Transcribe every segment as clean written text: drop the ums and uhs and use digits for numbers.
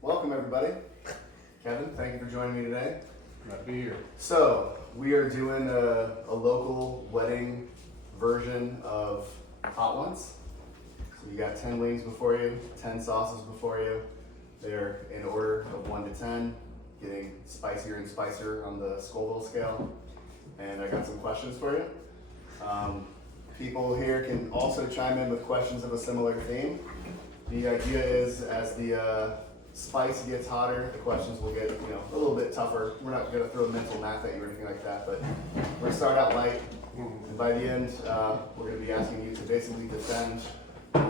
Welcome everybody. Kevin, thank you for joining me today. Glad to be here. So, we are doing a local wedding version of Hot Ones. So you got 10 wings before you, 10 sauces before you. They're in order of 1 to 10, getting spicier and spicier on the Scoville scale. And I got some questions for you. People here can also chime in with questions of a similar theme. The idea is, as the spice gets hotter, the questions will get a little bit tougher. We're not going to throw mental math at you or anything like that, but we're going to start out light. And by the end, we're going to be asking you to basically defend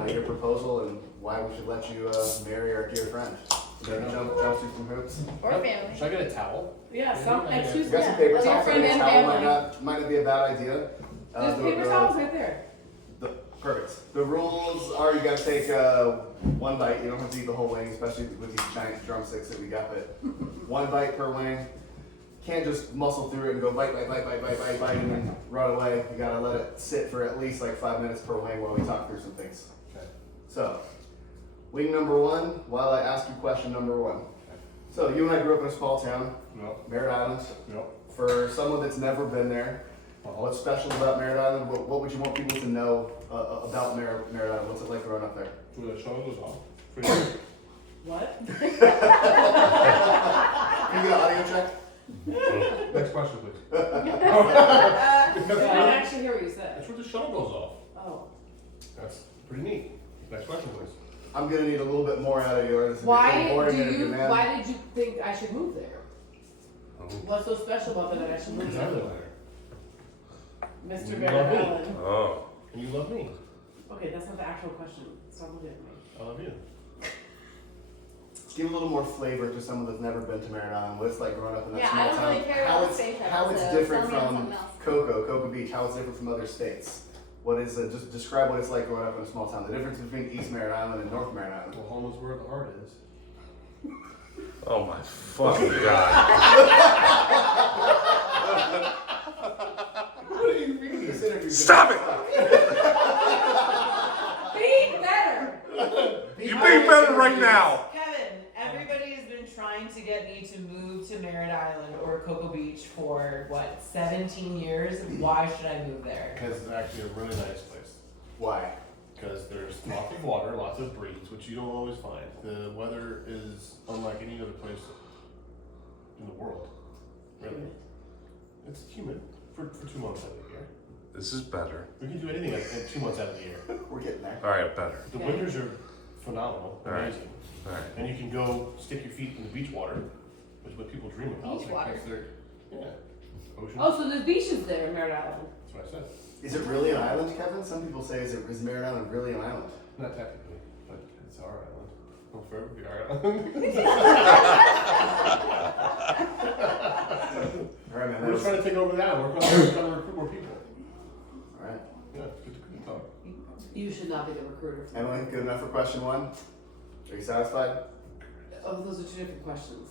your proposal and why we should let you marry our dear friend. Jump through some hoops. Or family. Should I get a towel? Yeah, some excuse You got some paper Your towels. friend and family. Might not be a bad idea. There's paper towels right there. Perfect. The rules are you got to take one bite. You don't have to eat the whole wing, especially with these giant drumsticks that we got. But one bite per wing. Can't just muscle through it and go bite, and then run away. You got to let it sit for at least like 5 minutes per wing while we talk through some things. Okay. So, wing number one, while I ask you question number one. So, you and I grew up in a small town, Yep. Merritt Island. Yep. For someone that's never been there, what's special about Merritt Island? What would you want people to know about Merritt Island? What's it like growing up there? When the show goes off. What? Can you get an audio check? Next question, please. I didn't actually hear what you said. That's where the shuttle goes off. Oh. That's pretty neat. Next question, please. I'm gonna need a little bit more out of yours. Why did you think I should move there? What's so special about that I should move Because I live there? there. Mr. You Barrett love me. Allen. Oh. And you love me. Okay, that's not the actual question. Stop looking at me. I love you. Give a little more flavor to someone that's never been to Merritt Island. What it's like growing up in that Yeah, small I don't town. really care how about it's, space how it's so different tell me from something else. Cocoa Beach. How it's different from other states. What is just describe what it's like growing up in a small town. The difference between East Merritt Island and North Merritt Island. Well, home is where the heart is. Oh my fucking god. What are you reading this interview? Stop it! Be better! You're being better right now. Kevin, everybody has been trying to get me to move to Merritt Island or Cocoa Beach for, 17 years? Why should I move there? Because it's actually a really nice place. Why? Because there's lots of water, lots of breeze, which you don't always find. The weather is unlike any other place in the world. Really. It's humid for 2 months out of the year. This is better. We can do anything at 2 months out of the year. We're getting there. Alright, better. The Okay. winters are phenomenal, All right. amazing. Alright. And you can go stick your feet in the beach water, which is what people dream about. Beach water? Yeah. Ocean. Oh, so there's beaches there in Merritt Island. That's what I said. Is it really an island, Kevin? Some people say is Merritt Island really an island? Not technically, but it's our island. It'll forever be our island. All right, man. We're just trying to take over the island. We're trying to recruit more people. All right. Yeah, it's good to talk. You should not be the recruiter. For Emily, good enough for question one? Are you satisfied? Oh, those are two different questions.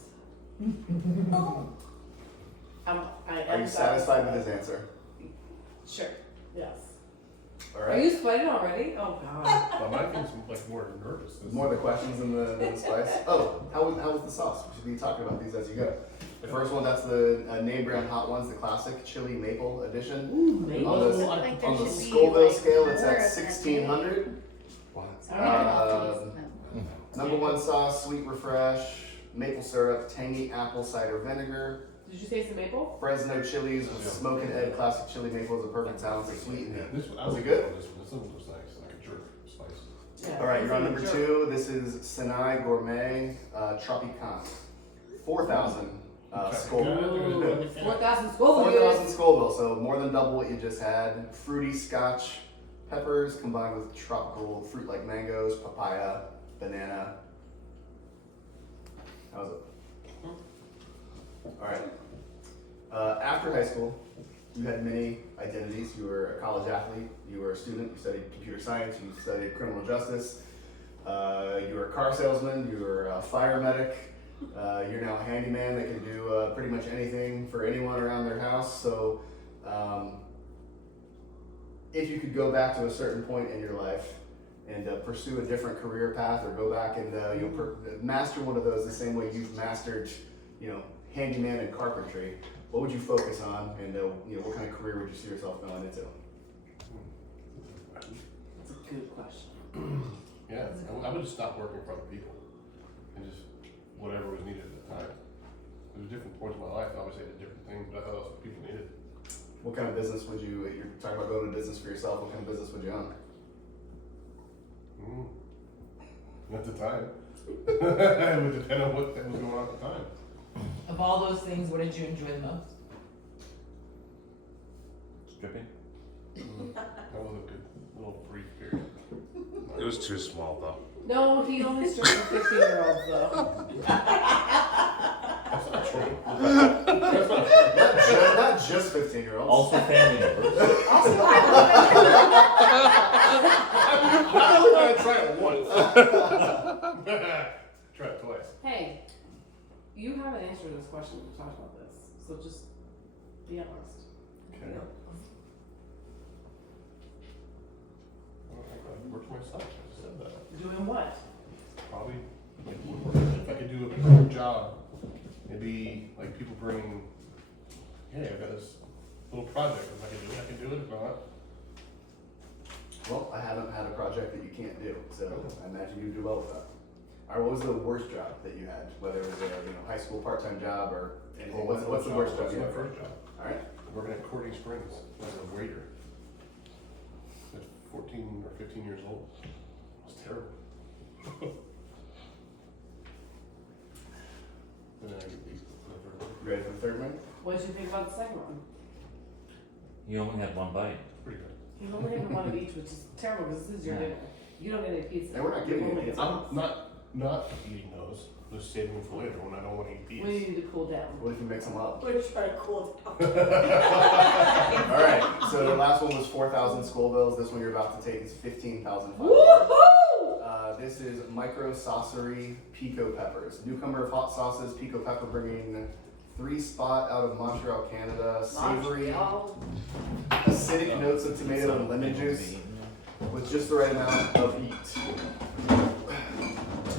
I Are am you satisfied with his answer? Sure. Yes. All Are right. you sweating already? Oh God. But my thing's like more nervous. More the questions than the spice. Oh, how was the sauce? We should be talking about these as you go. The first one, that's the name brand Hot Ones, the classic chili maple edition. Ooh, maybe. On the, Like there on the should be, Scoville like, scale, it's more at of that. 1600. Number one sauce, sweet refresh, maple syrup, tangy apple cider vinegar, Did you taste the maple? Fresno chilies with Smoke and Ed classic chili maple is a perfect balance of sweet and Yeah, heat. this one, I Was was it good? on this one. This one was nice, like a jerk spice. Yeah. All right, you're on it's number a jerk. 2. This is Sinai Gourmet Tropicana. 4,000 Scoville. 4,000 Scoville. 4,000 Scoville, so more than double what you just had. Fruity Scotch peppers combined with tropical fruit like mangoes, papaya, banana. How was it? All right. After high school, you had many identities. You were a college athlete, you were a student, you studied computer science, you studied criminal justice, you were a car salesman, you were a fire medic, you're now a handyman that can do pretty much anything for anyone around their house. So if you could go back to a certain point in your life and pursue a different career path, or go back and master one of those the same way you've mastered, handyman and carpentry, what would you focus on, and what kind of career would you see yourself going into? That's a good question. Yeah, I would just stop working for other people and just whatever was needed at the time. There was different points in my life, obviously I did different things, but I thought that's what people needed. What kind of business would you're talking about going to business for yourself, what kind of business would you own? At the time. It would depend on what was going on at the time. Of all those things, what did you enjoy the most? Skipping? That was a good little brief period. It was too small though. No, he only stripped for 15-year-olds though. That's not true. Not just 15-year-olds. Also family members. I only had to try it once. Try it twice. Hey, you haven't answered this question when we talked about this, so just be honest. Okay. Well, I worked for myself. I just said that. Doing what? Probably like if I could do a good job, maybe like people bring, hey, I've got this little project. If I can do it, I can do it. If not, Well, I haven't had a project that you can't do, so I imagine you do well with that. All right, what was the worst job that you had? Whether it was a high school part-time job or anything. What's the worst job What's you my had? first job? All right. Working at Courtney Springs as a waiter. I was 14 or 15 years old. It was terrible. And then I get beat. You ready for the third one? What did you think about the second one? You only had one bite. Pretty good. You only had one of each, which is terrible because this is your Yeah. dinner. You don't get any pizza. And we're not giving you only pizza. get I'm not eating those. Just saving them for later when I don't want to eat these. We need to cool down. What if you mix them up? We're just trying to cool it down. All right, so the last one was 4,000 Scovilles. This one you're about to take is 15,500. Woohoo! This is micro saucery pico peppers. Newcomer of hot sauces, pico pepper bringing 3 spot out of Montreal, Canada. Savory, Montreal. acidic notes of tomato and lemon juice with just the right amount of heat.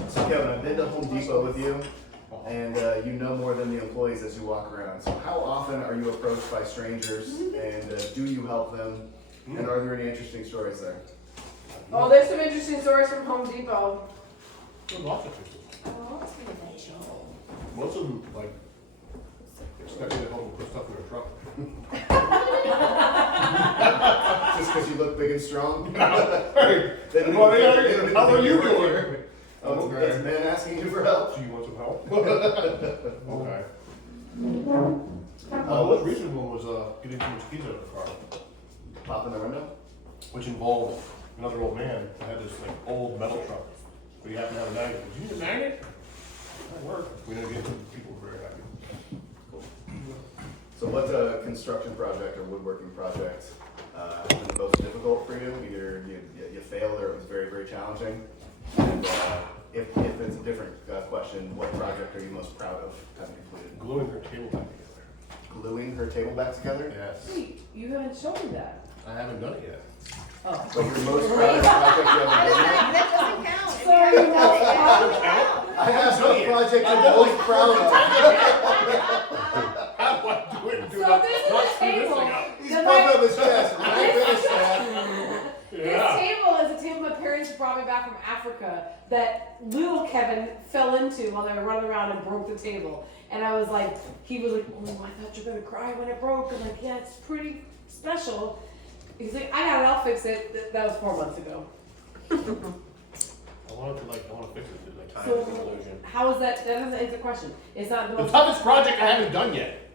So Kevin, I've been to Home Depot with you, and you know more than the employees as you walk around. So how often are you approached by strangers, and do you help them? And are there any interesting stories there? Oh, there's some interesting stories from Home Depot. There's lots of pictures. Most of them, like, expect me to help them put stuff in their truck. Just because you look big and strong? Hey, They don't well, even- they they don't even how think are you you work doing? here. Oh, it's a man asking you for help. Do you want some help? Okay. Uh, The most recent one was getting too much pizza out of the car, Pop in the window? which involved another old man that had this like old metal truck, but you have to have a magnet. Did you need a magnet? That worked. We didn't get people were very happy. So what construction project or woodworking project has been the most difficult for you? Either you failed or it was very, very challenging? And if it's a different question, what project are you most proud of having completed? Gluing her table back together. Gluing her table back together? Yes. Wait, you haven't shown me that. I haven't done it yet. Oh. But your most proud of project you haven't done yet? That doesn't count. Sorry, no. I asked what project you're most proud of. How do I do it? So this is a table. He's that puffing my- up his chest. When I finish that, This table is a table my parents brought me back from Africa that little Kevin fell into while they were running around and broke the table. And I was like, he was like, oh, I thought you were gonna cry when it broke. I'm like, yeah, it's pretty special. He's like, I got it, I'll fix it. That was 4 months ago. I want to fix it. Like time So is an illusion. how is that? That doesn't answer the question. It's not the The most. toughest project I haven't done yet.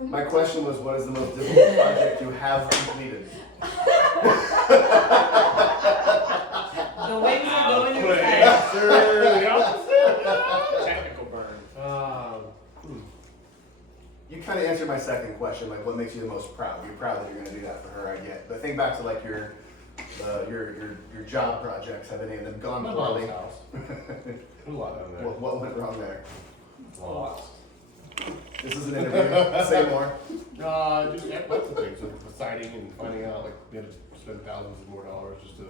my question was, what is the most difficult project you have completed? The wings are going to Good his head. answer. The opposite. Technical burn. You kind of answered my second question, like what makes you the most proud? You're proud that you're going to do that for her, I get. But think back to like your job projects. Have any of them gone My poorly? mom's house. There's a lot down there. What went wrong there? Lots. This is an interview. Say more. Just lots of things, like deciding and finding out, like we had to spend thousands of more dollars just to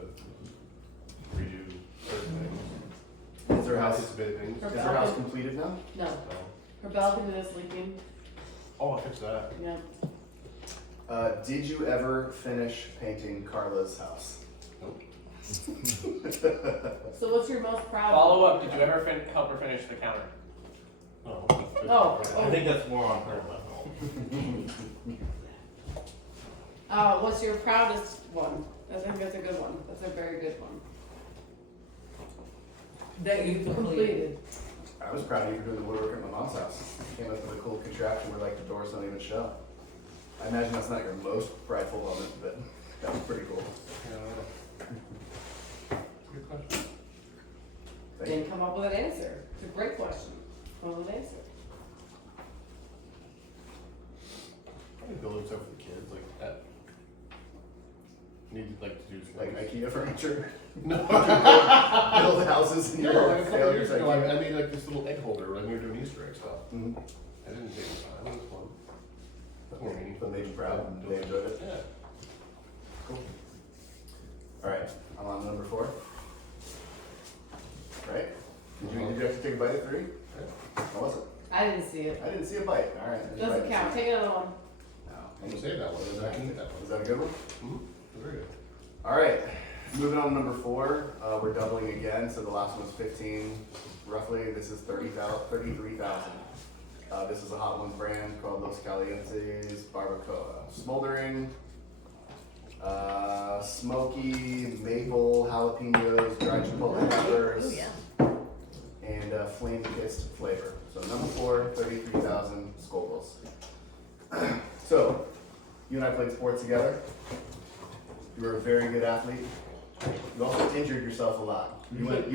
certain things. Is her house, Anticipated things. Her is her house completed now? No, So, her balcony is leaking. oh, I'll fix that. Yeah. Did you ever finish painting Carla's house? Nope. So what's your most proud? Follow up, did you ever help her finish the counter? Oh, Oh. I think that's more on her level. What's your proudest one? I think that's a good one. That's a very good one. That you've completed. I was proud of you for doing the woodwork at my mom's house. Came up with a cool contraption where like the doors don't even show. I imagine that's not your most prideful moment, but that was pretty cool. Good question. Thank you. Then come up with an answer. It's a great question. Come up with an answer. Probably building stuff for the kids, like that. Need like to do Like IKEA furniture, no. build houses in No, your like a couple failures. years ago, I made like this little egg holder when we were doing Easter egg stuff. Mhm. I didn't take the time. It was fun. That's more meaningful. But made you proud and they enjoyed it. Yeah. Cool. All right, I'm on number 4. Right? Did you have to take a bite at 3? How was it? I didn't see it. I didn't see a bite. All right. I didn't Doesn't bite count. it. Take another one. No. I'm gonna say that one. I can eat that one. Is that a good one? Mm-hmm. Very good. All right. Moving on to number 4. We're doubling again. So the last one was 15, roughly. This is 33,000. This is a Hot Ones brand called Los Calientes Barbacoa. Smoldering, smoky, maple, jalapenos, dried chipotle peppers, Ooh, yeah. and flame-kissed flavor. So number 4, 33,000 Scovilles. So, you and I played sports together. You were a very good athlete. You also injured yourself a lot. You went. Did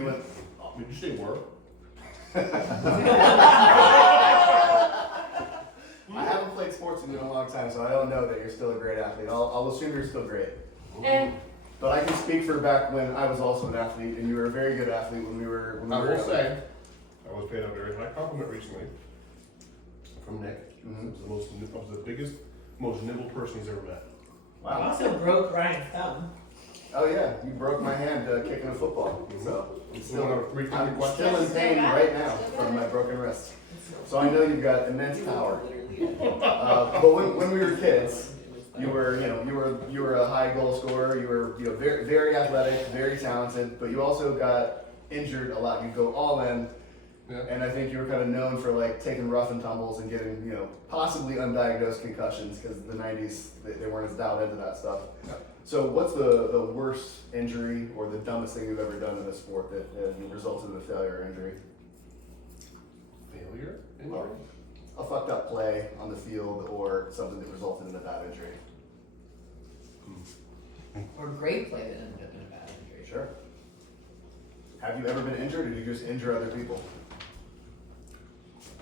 you say work? I haven't played sports with you in a long time, so I don't know that you're still a great athlete. I'll assume you're still great. And But I can speak for back when I was also an athlete, and you were a very good athlete when we were. I will say, I was paid a very high compliment recently from Nick. Mhm. It was the biggest, most nimble person he's ever met. I Wow. also broke Ryan's thumb. Oh yeah, you broke my hand kicking a football. So I'm still in pain right now from my broken wrist. So I know you've got immense power. But when we were kids, you were a high goal scorer. You were very very athletic, very talented. But you also got injured a lot. You'd go all in. Yeah. And I think you were kind of known for like taking rough and tumbles and getting, possibly undiagnosed concussions because the 90s, they weren't as dialed into that stuff. Yeah. So what's the worst injury or the dumbest thing you've ever done in a sport that resulted in a failure or injury? Failure? Or a fucked up play on the field or something that resulted in a bad injury? Or great play that ended up in a bad injury. Sure. Have you ever been injured or did you just injure other people?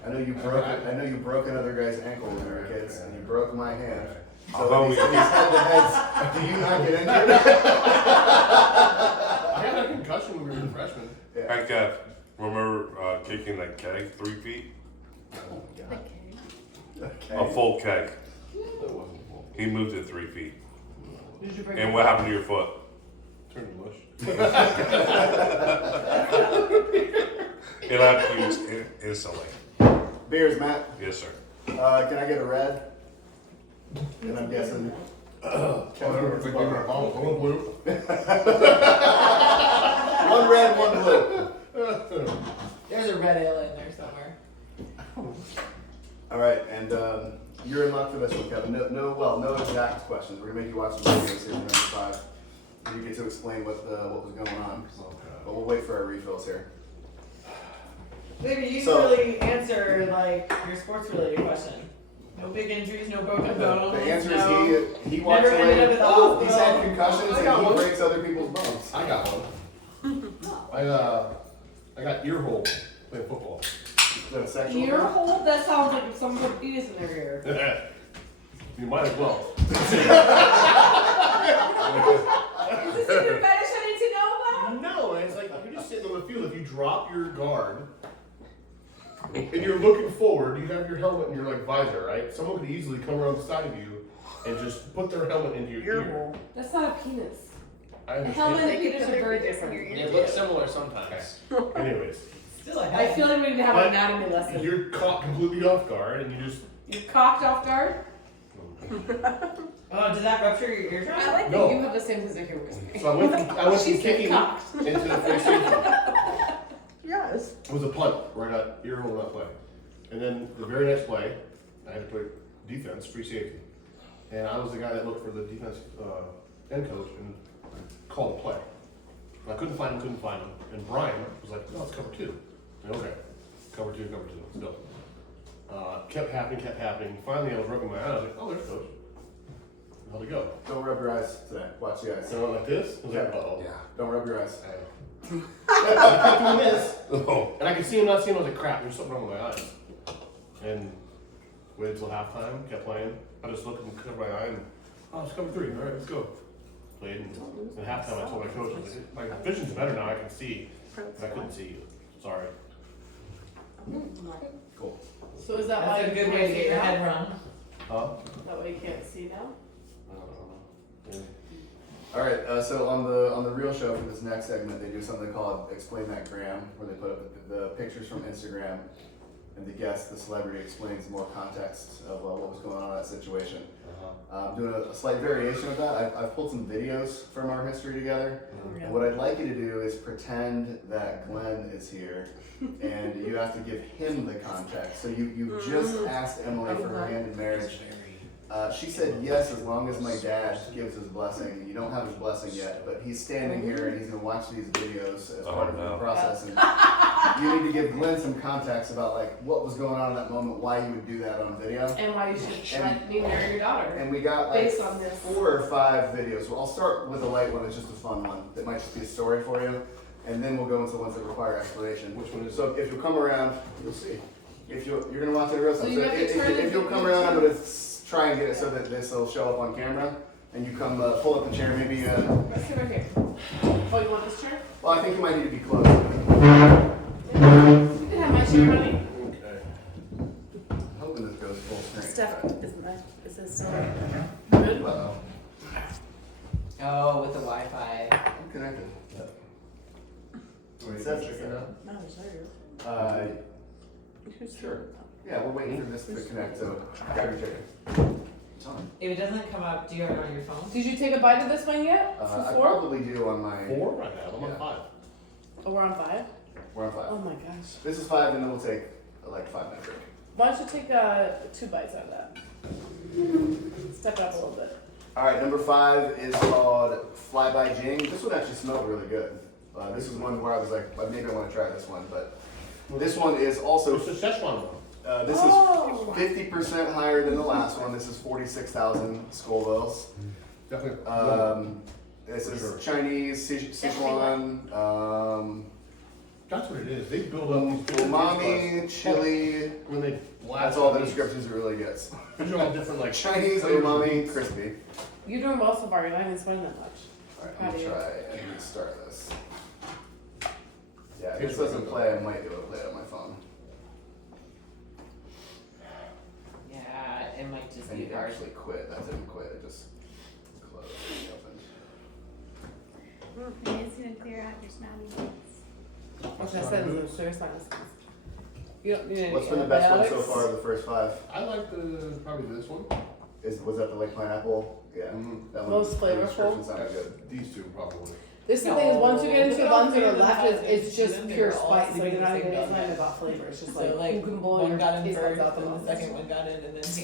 I know you broke another guy's ankle when we were kids, and you broke my hand. So these head-to-heads, do you not get injured? I had a concussion when we were freshmen. Yeah. Hey, Kev, remember kicking that keg 3 feet? Okay. A full keg. That wasn't cool. He moved it 3 feet. did you break And your what foot? happened to your foot? Turned to mush. It had to use instantly. Beers, Matt. Yes, sir. Can I get a red? And I'm guessing. Kevin gets a bar. Blue. One red, one blue. There's a red ale in there somewhere. All right, and you're in luck for this one, Kevin. No exact questions. We're gonna make you watch some videos here for number 5. And you get to explain what was going on. But we'll wait for our refills here. Maybe you So- really answer like your sports related question. No big injuries, no broken bones. The answer no... is he walks Never ended away. up in the He's had hospital. concussions I got and he one. breaks other people's bones. I got one. I got ear hole playing football. Is that a sexual Ear thing? hole? That sounds like if someone put a penis in their ear. You might as well. Is this even a fetish I need to know about? No, it's like you're just sitting on the field. If you drop your guard and you're looking forward, you have your helmet and your visor, right? Someone could easily come around the side of you and just put their helmet into your ear. That's not a penis. I Helmet understand. and penis are very different. It looks similar sometimes. Anyways, Still a I head. feel like we need to have But an anatomy lesson. you're caught completely off guard, and you just. You're cocked off guard? Oh, did that rupture your eardrum? I like No. that you have the same physical as me. So I went from She said kicking cocked. into the free safety. Yes. It was a punt where I got ear hole in that play. And then the very next play, I had to play defense, free safety. And I was the guy that looked for the defense end coach and called the play. And I couldn't find him. And Brian was like, no, it's cover 2. And okay, cover 2, let's go. Kept happening. Finally, I was rubbing my eye. I was like, oh, there's coach. How'd it go? Don't rub your eyes today. Watch the eyes. So I went like this. I was like, uh-oh. Yeah. Don't rub your eyes. I kept doing this. Oh. And I could see him not seeing. I was like, crap, there's something wrong with my eyes. And waited till halftime, kept playing. I just looked and covered my eye and, oh, it's cover 3. All right, let's go. Played. And in halftime, I told my coach, I was like, my vision's better now. I can see. But I couldn't see you. Sorry. Cool. So is that why That's a you good way can't to see get your now? head run. Huh? That way you can't see now? I don't know. All right. So on the real show for this next segment, they do something called Explain That Gram, where they put up the pictures from Instagram, and the guest, the celebrity, explains more context of what was going on in that situation. I'm doing a slight variation of that. I've pulled some videos from our history together. And what I'd like you to do is pretend that Glenn is here, and you have to give him the context. So you just asked Emily for her hand in marriage. She said yes, as long as my dad gives his blessing. You don't have his blessing yet, but he's standing here and he's gonna watch these videos as part of the process. And you need to give Glenn some context about like what was going on in that moment, why you would do that on video. And why you should let me marry your daughter. And we got like Based on this. 4 or 5 videos. So I'll start with a light one. It's just a fun one that might just be a story for you, and then we'll go into ones that require explanation. Which one is So if you'll come around, you'll see. If you're gonna watch it real So slow. you So have to turn if you'll the come around, I'm gonna try and get it so that this will show up on camera, and you come pull up the chair. Maybe. Let's sit right here. Oh, you want this chair? Well, I think you might need to be close. You can have my chair, honey. Okay. Hoping this goes full screen. Steph, is this still Good. Uh-oh. Oh, with the Wi-Fi. I'm connected. Wait, Says check it out. No, sorry. Sure. Yeah, we're waiting for this to connect, so grab your chicken. If it doesn't come up, do you have it on your phone? Did you take a bite of this one yet? I 4? probably do on my. 4 right now. I'm on Yeah. 5. Oh, we're on 5? We're on 5. Oh my gosh. This is 5, and then we'll take like 5-minute break. Why don't you take 2 bites out of that? Step it up a little bit. All right, number 5 is called Fly By Jing. This one actually smelled really good. This is one where I was like, maybe I want to try this one, but this one is also. It's a Szechuan one. This Oh. is 50% higher than the last one. This is 46,000 Scoville's. Definitely. This For is sure. Chinese, Sichuan, That's what it is. They build up these different umami, taste chili. buds when they blast That's all the these. descriptions it really gets. These are all different like Chinese, flavors of umami, meats. crispy. You're doing well so far. You're not even sweating that much. All right, How I'm do gonna you- try and restart this. Yeah, if this doesn't play, I might be able to play it on my phone. Yeah, it might just I be need to hard. actually quit. That didn't quit. It just closed and opened. It's gonna clear out your snotty lips. Like I said, it's clear sinuses. You don't need any What's been the best one so antibiotics? far of the first 5? I like probably this one. Was that the like pineapple? Yeah. Mhm. That Most the flavorful? description sounded good. These two probably. This is the thing is once you get into No, the ones that are look at all left, three of it's them. just They pure were all spice. Like sleeping you're not in the even same it's not bed. even about flavor. It's just So like like who can blow one your got in taste buds first, out the and the most. second one got in, and then he just.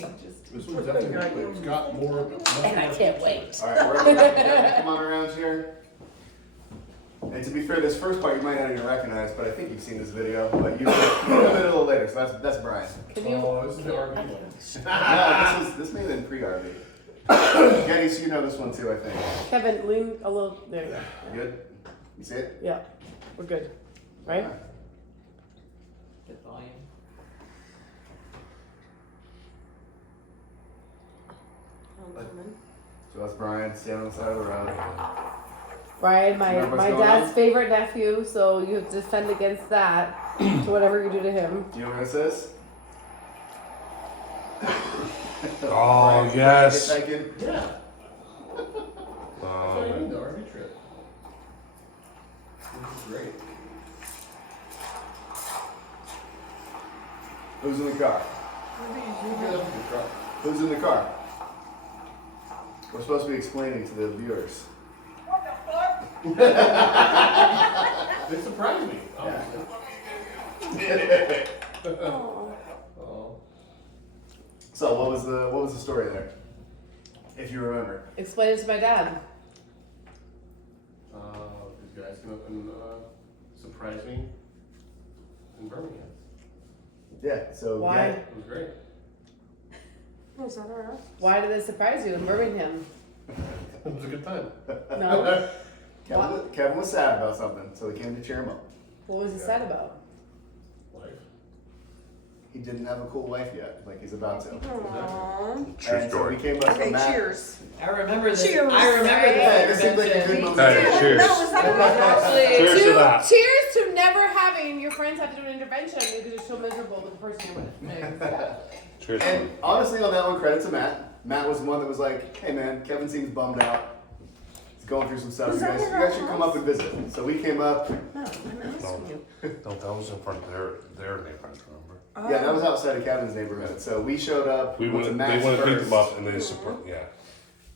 This one's definitely it's got more. And I can't wait. All right, we're gonna come on around here. And to be fair, this first part you might not even recognize, but I think you've seen this video. But you come in a little later, so that's Brian. Can you? Oh, this is the RV one. No, this may have been pre-RV. Getty, so you know this one too, I think. Kevin, lean a little. There you go. You good? You see it? Yeah, we're good. Right? Good volume. So that's Brian standing on the side of the road. Brian, my Remember what's my going dad's on? favorite nephew, so you have to defend against that to whatever you do to him. Do you know what this is? Oh, Brian, yes. get back in. Yeah. That's what I Oh, need, the RV trip. great. Who's in the car? Who's in the car? We're supposed to be explaining to the viewers. They surprised me. Oh. Oh. So what was the story there? If you remember. Explain it to my dad. These guys came up and surprised me in Birmingham. Yeah. So Why? yeah, It was great. Is that our Why did they surprise you in Birmingham? It was a good time. No. Kevin was sad about something, so they came to cheer him up. What was he sad about? Life. He didn't have a cool life yet, like he's about to. Aww. True And so story. we came up Okay, from Matt. cheers. I remember this. Cheers. I remember Yeah, this this seems like a good intervention. moment. Hey, cheers. No, is that our Actually, Cheers to that. Cheers to never having your friends have to do an intervention because you're so miserable with the person you're with. Cheers. And honestly, on that one, credit to Matt. Matt was the one that was like, "Hey man, Kevin seems bummed out. He's going through some stuff. Was You that guys, in you our guys should come house? up and visit." So we came up. No, I'm asking you. No, that was in front of their neighborhood, remember? Yeah, that was outside of Kevin's neighborhood. So we showed up. We went to went, Matt's they went to pick first. them up and then support, yeah.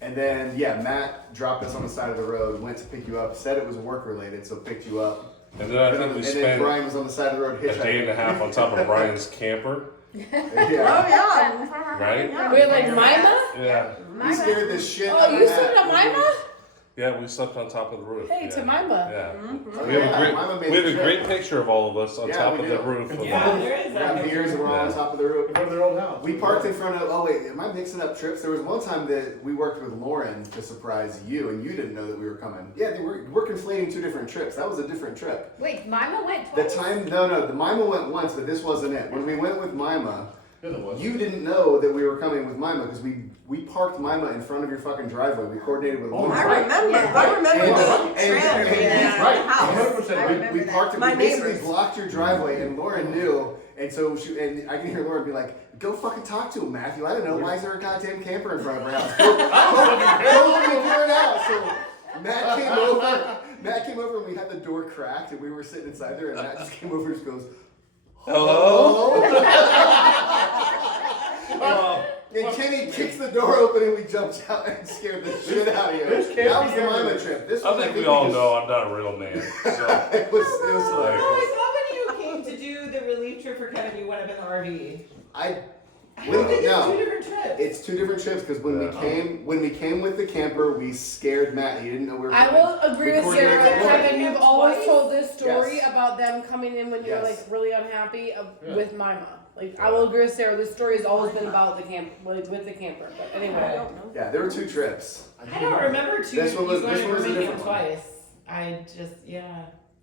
And then, yeah, Matt dropped us on the side of the road, went to pick you up, said it was work related, so picked you up. And then I And think we then spent Brian was on the side of the road a day and a hitchhiking. half on top of Brian's camper, Oh, Yeah. yeah. right? We're like Mima? Yeah. We scared the shit out Oh, of you Matt. slept at Mima? Yeah, we slept on top of the roof. Hey, yeah. to Mima. Yeah. Oh, We have yeah, a great, Mama made we have the a trip. great picture of all of us on Yeah, top we of the do. roof. Of Yeah, there is We that. got beers and we're all on Yeah. top of the roof. In front of their old house. We parked in front of, oh wait, am I mixing up trips? There was one time that we worked with Lauren to surprise you and you didn't know that we were coming. Yeah, we're conflating two different trips. That was a different trip. Wait, Mima went The twice? time, no, the Mima went once, but this wasn't it. When we went with Mima, Yeah, that was. you didn't know that we were coming with Mima because we parked Mima in front of your fucking driveway. We coordinated with Lauren. I remember. Yeah. I remember And- the and- trailer and- being and- in right, the house. 100%. I remember We that. parked it. My We basically neighbors. blocked your driveway, and Lauren knew. And so and I can hear Lauren be like, "Go fucking talk to him, Matthew. I don't know. Why is there a goddamn camper in front of our house? Go figure it out." So Matt came over. Matt came over, and we had the door cracked, and we were sitting inside there, and Matt just came over and just goes, Hello? And Kenny kicks the door open, and we jumped out and scared the shit out of you. There's That was the camping Mima everywhere. trip. This I was, think we all know I'm not a real man. So, It was like. No, I thought when you came to do the relief trip for Kevin, you went up in the RV. I I don't think no. it's two different trips. It's two different trips because when we came with the camper, we scared Matt. He didn't know we were I coming. will agree with We Sarah. coordinated with Kevin, you've Lauren. always Twice? told this story Yes. about them coming in when you were Yes. like really unhappy Yeah. with Mima. Like I will agree with Sarah. This story has always been about the camp, like with the camper. But I anyway, don't know. Yeah, there were two trips. I don't remember two. This one was- you going this one was a to Birmingham different one. twice. I just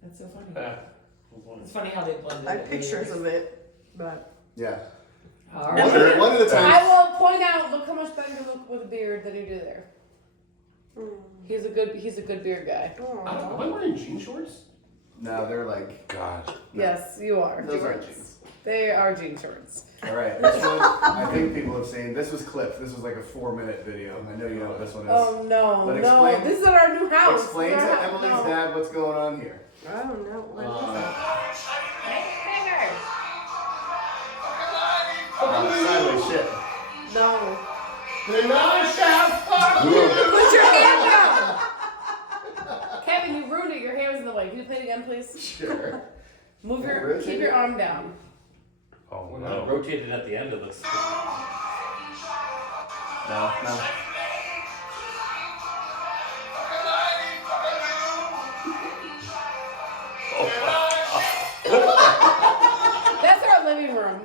that's so funny. Yeah. It's funny how they blended. I have it. pictures of it, but Yeah. All One, right. one of the I times. will point out. Look how much better you look with a beard than you do there. He's a good beard guy. Am I wearing jean shorts? No, they're like. God. Yes, you are. Those aren't jeans. They are jean shorts. All right, this one I think people have seen. This was clipped. This was like a 4-minute video. I know you know what this one is. Oh no, But no! explain- This is at our new house. Explain This to is our house. Emily's No. dad what's going on here. I don't know. What is that? Sideways shit. No. Then I shall fuck Put your hand down. Kevin, you ruined it. Your hair was in the way. Can you play it again, please? Sure. Move Can I your, rotate keep your it? arm down. Oh, We're not no. rotated at the end of this. No, no. That's our living room.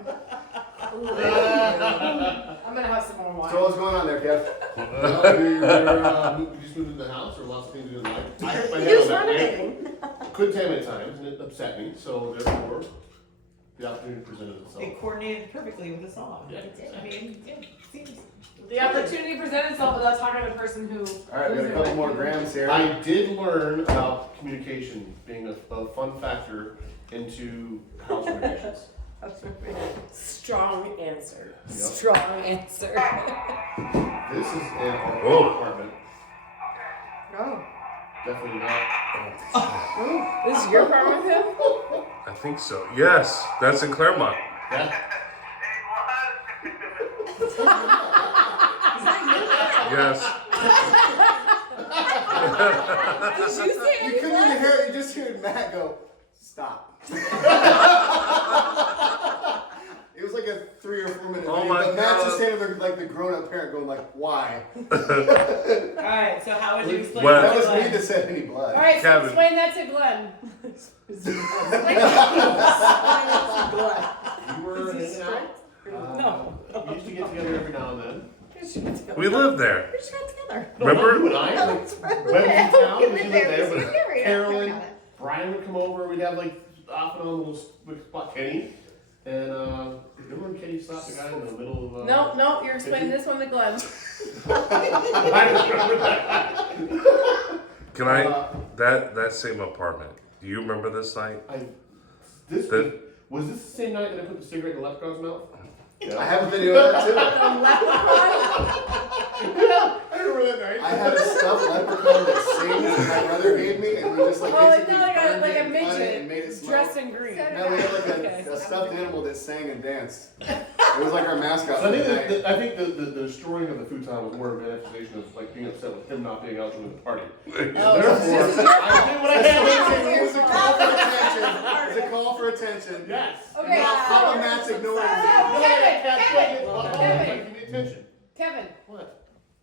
I'm gonna have some more wine. So what's going on there, Kev? You just moved into the house, or lots of things to do in life. I hit my He head was on that renovating. couldn't tell you how many times, and it upset me. So therefore, the opportunity presented itself. It coordinated perfectly with the song. Yeah. I mean, yeah, seems. The opportunity presented itself without talking to the person who. All right, we got a couple more grams here. I did learn about communication being a fun factor into house renovations. Strong answer. Yep. Strong answer. This is in our Whoa. apartment. No. Definitely not. This is your apartment with him? I think so. Yes, that's in Claremont. Yeah. Yes. Did you say You couldn't even hear it. You just heard Matt go, stop. It was like a 3 or 4 minute Oh video, my but Matt's God. just standing there like the grown-up parent going like, why? Alright, so how would you explain Well- That that was to me Glenn? that said any blood. Alright, so Kevin. explain that to Glenn. You were in and out. No. We used to get together every now and then. We lived there. We just got together. Remember? You and I, like, when we were in town, we lived lived there, there, we but lived there, Carolyn, yeah. Brian would come over, we'd have like off and on little spot Kenny. And remember when Kenny stopped the guy in the middle of No, you're explaining this one to Glenn. I remember that. Can I? That same apartment. Do you remember this night? This The- was this the same night that I put the cigarette in the leprechaun's mouth? I have a video of that too. I remember that night. I had a stuffed leprechaun that sings that my brother gave me, and we just like Oh, it's basically not like burned a it and cut it midget and made it smell. dressed in green. So- No, we had like Okay. a stuffed animal that sang and danced. It was like our mascot So for I the think night. I think the destroying of the futon was more of a manifestation of like being upset with him not being out during the party. Oh, Therefore, this is I did what I It had was a call for attention. It was a call for attention. Yes. Okay, Papa Matt's ignoring me. Give me attention. Kevin, What?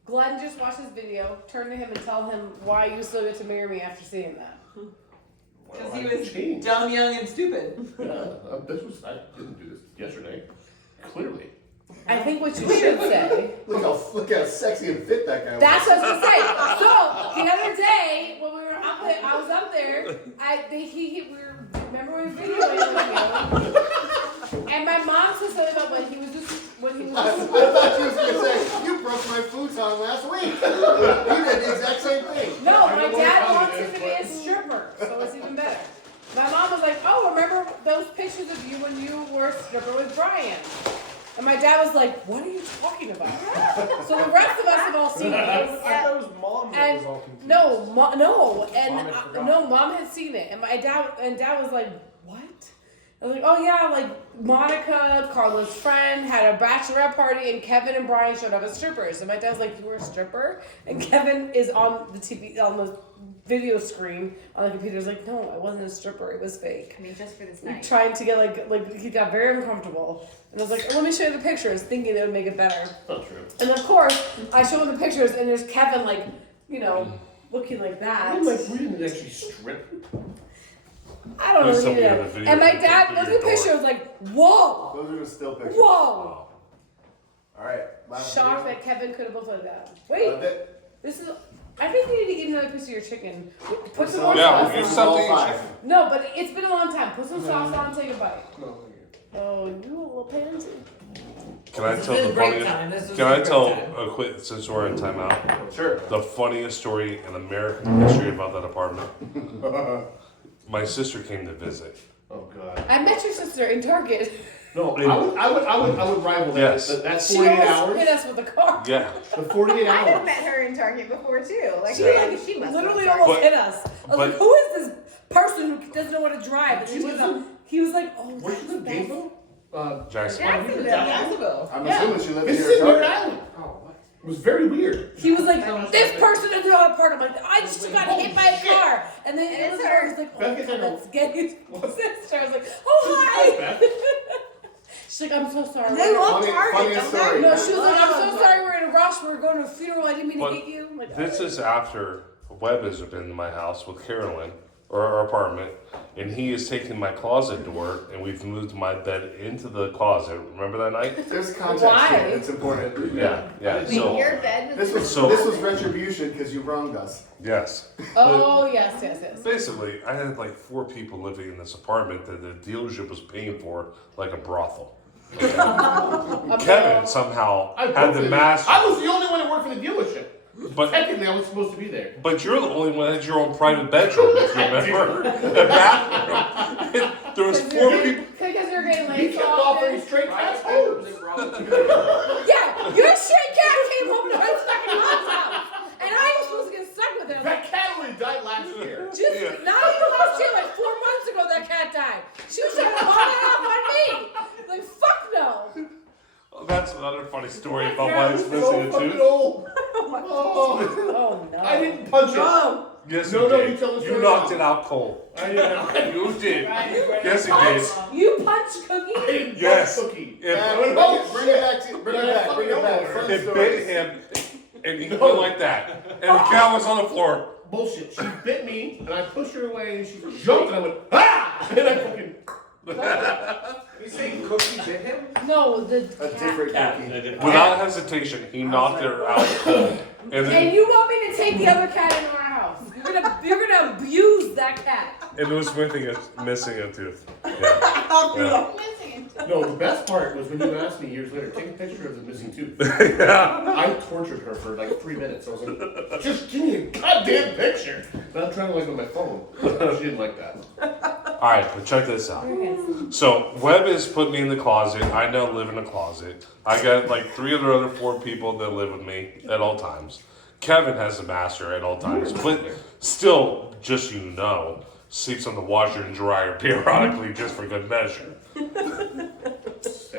Glenn just watched this video. Turn to him and tell him why you still get to marry me after seeing that. Because Well, he I was changed. dumb, young, and stupid. Yeah, this was I didn't do this yesterday. Clearly. I think what you should say. Look how sexy and fit that guy was. That's what I was gonna say. So the other day when we were up there, I was up there. Remember we were videoing with you, and my mom said something about when he was. I thought she was gonna say, you broke my futon last week. You did the exact same thing. No, my dad wants him to be a stripper, so it's even better. My mom was like, "Oh, remember those pictures of you when you were a stripper with Brian?" And my dad was like, "What are you talking about?" So the rest of us have all seen I those. thought it was mom that was all confused. No, and Mom had forgotten. no, mom had seen it, and dad was like, "What?" I was like, "Oh yeah, like Monica, Carla's friend, had a bachelorette party, and Kevin and Brian showed up as strippers." And my dad's like, "You were a stripper?" And Kevin is on the TV on the video screen on the computer. He's like, "No, I wasn't a stripper. It was fake." I mean, just for this night. Trying to get like he got very uncomfortable, and I was like, "Let me show you the pictures," thinking it would make it better. Not true. And of course, I show him the pictures, and there's Kevin like, looking like that. We didn't actually strip. I don't There's know something in the either. video And my that dad comes looked through at the your picture, was like, "Whoa, Those are the still pictures. whoa!" Alright. last Shocked video. that Kevin could have both like that. Wait, this is. I think you need to eat another piece of your chicken. Put some more Yeah, sauce. we'll This do is on. all something. 5. No, but it's been a long time. Put some sauce on, take a bite. No, thank you. Oh, you a little pansy. Can I This tell is the a great funniest? time. This is Can a I great tell time. a quick, since we're in timeout, Sure. the funniest story in American history about that apartment? My sister came to visit. Oh God. I met your sister in Target. No, I would rival that. Yes. That She 48 almost hours. hit us with a car. Yeah, The 48 I have hours. met her in Target before too. Like, She yeah, like, she must literally have almost But- hit us. I was but- like, "Who is this person who doesn't know how to drive?" And She lives in- he was like, "Oh, Where she live? that's- Gainesville? Jackson. Jacksonville. Jacksonville. I'm Yeah. assuming she lived This here is in Merritt Target. Island. Oh, what? It was very weird. He was like, "This person is not a part of my." I just got hit by a car, and then And it it's was her. I was like, "Oh, Beth gets her- let's get his sister." I was like, "Oh hi." She's like, "I'm so sorry." They love Funny- Target, funniest don't story. they? No, she was like, "I'm so sorry. We're in a rush. We're going to a funeral. I didn't mean But to hit you." I'm like, This is after Webb has been in my house with Carolyn, or our apartment, and he has taken my closet door, and we've moved my bed into the closet. Remember that night? There's context Why? here. It's important. Yeah. Wait, So your bed was This was retribution because you wronged us. yes. "Oh yes, yes, yes." Basically, I had like 4 people living in this apartment that the dealership was paying for like a brothel. Kevin somehow had the master, I was the only one that worked for the dealership. but Technically, I was supposed to be there. you're the only one that had your own private bedroom, if you remember. The bathroom. There was 4 people. Because you're getting He late so kept offering often. straight cash homes. Yeah, your straight cat came home to my fucking mom's house, and I was supposed to get stuck with him. That cat already died last lost it like 4 months ago. That cat died. She was trying to haul it off on me. Like fuck no. Oh, that's another funny story about why it's missing a fucking tooth. old. Oh no. I didn't punch it. No. Yes, No, you no, did. you tell the You story knocked now. it out cold. I didn't. You did. Right, Yes, it right. did. You punched Cookie? I didn't punch Yes. Cookie. If- Bring it back. Bring it back. Fun It stories. bit him, and he went like that, and the cat was on the floor. Bullshit. She bit me, and I pushed her away, and she jumped, and I went, ah! And I fucking. You saying Cookie bit him? No, the A cat. different Yeah, cookie. they did. Without hesitation, he knocked her out cold, and And then you want me to take the other cat into our house? You're gonna abuse that cat. it was missing a tooth. Yeah. Yeah. No, the best part was when you asked me years later, take a picture of the missing tooth. Yeah. I tortured her for like 3 minutes. I was like, just give me a goddamn picture. And I'm trying to like on my phone. She didn't like that. All right, but check this out. So Webb has put me in the closet. I now live in a closet. I got like 3 other 4 people that live with me at all times. Kevin has a master at all times, but still, just so you know, sleeps on the washer and dryer periodically just for good measure.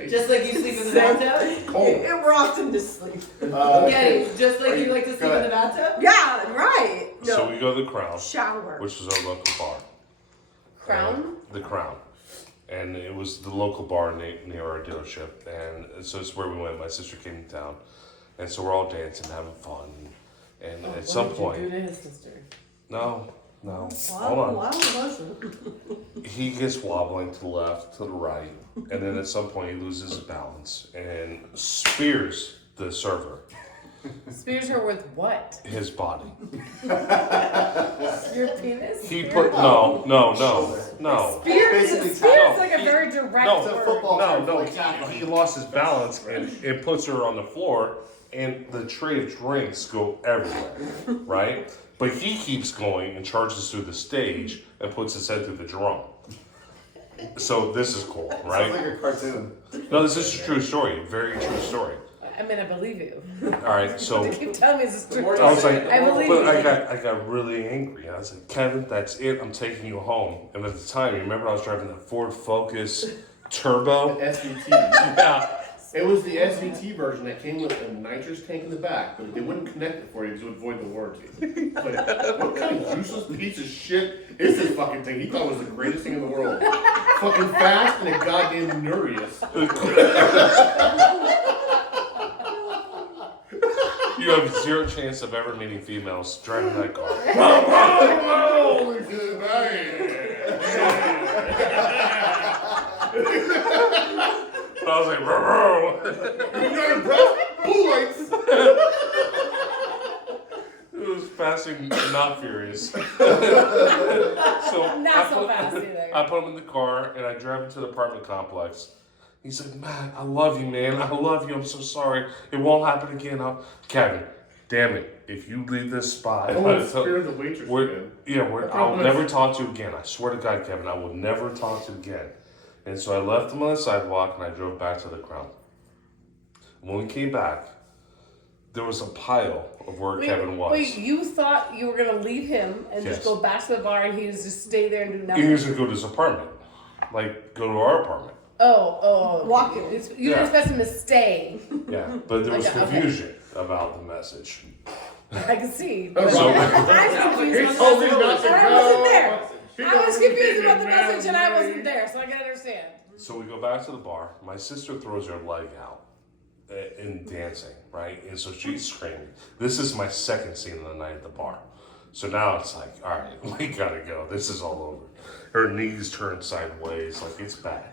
Just like you sleep in the bathtub? Cold. It rocks him to sleep. Getty, just like you like to sleep Go in the ahead. bathtub? Yeah, right. No. So we go to the Crown, Shower. which is our local bar. Crown? And the Crown. And it was the local bar near our dealership. And so it's where we went. My sister came to town. And so we're all dancing, having fun. And at some point, What did you do to his sister? no, hold on. Why wasn't? He gets wobbling to the left, to the right, and then at some point he loses his balance and spears the server, Spears her with what? his body. Your penis? He Spear? put no. Basically Spears tackle. like a very direct No. It's a word. football term for No, like tackling. he lost his balance and it puts her on the floor, and the tray of drinks go everywhere, right? But he keeps going and charges through the stage and puts his head through the drum. So this is cool, Sounds right? like a cartoon. No, this is a true story, very true story. I mean, I believe you. All right, so You keep telling me it's a more true. I was like, I believe but you. I got really angry. I was like, Kevin, that's it. I'm taking you home. And at the time, you remember I was driving the Ford Focus Turbo? SVT. Yeah. It was the SVT version that came with a nitrous tank in the back, but they wouldn't connect it for you because it would void the warranty. Like, what kind of useless piece of shit is this fucking thing? He thought it was the greatest thing in the world. Fucking fast and goddamn nurious. You have 0 chance of ever meeting females driving that car. But I was like, You got a breath? Blue lights. it was fast and not furious. So Not so fast either. I put him in the car and I drive him to the apartment complex. He's like, man, I love you, man. I love you. I'm so sorry. It won't happen again. Kevin, damn it. If you leave this spot, I almost scared the waitress again. I'll never talk to you again. I swear to God, Kevin, I will never talk to you again. And so I left him on the sidewalk and I drove back to the Crown. When we came back, there was a pile of where Kevin was. Wait, you thought you were gonna leave him and Yes. just go back to the bar and he was just stay there and do He nothing? was gonna go to his apartment, like go to our apartment. Oh. Walking. You didn't expect him to stay. Yeah, but there was Okay, okay. confusion about the message. I can see. So- I was confused He about told me the not message, to and I wasn't go. there. He I was told me confused to about the get message and I married. wasn't there, so I can understand. So we go back to the bar. My sister throws her leg out in dancing, right? And so she's screaming. This is my second scene of the night at the bar. So now it's like, all right, we gotta go. This is all over. Her knees turn sideways, like it's bad.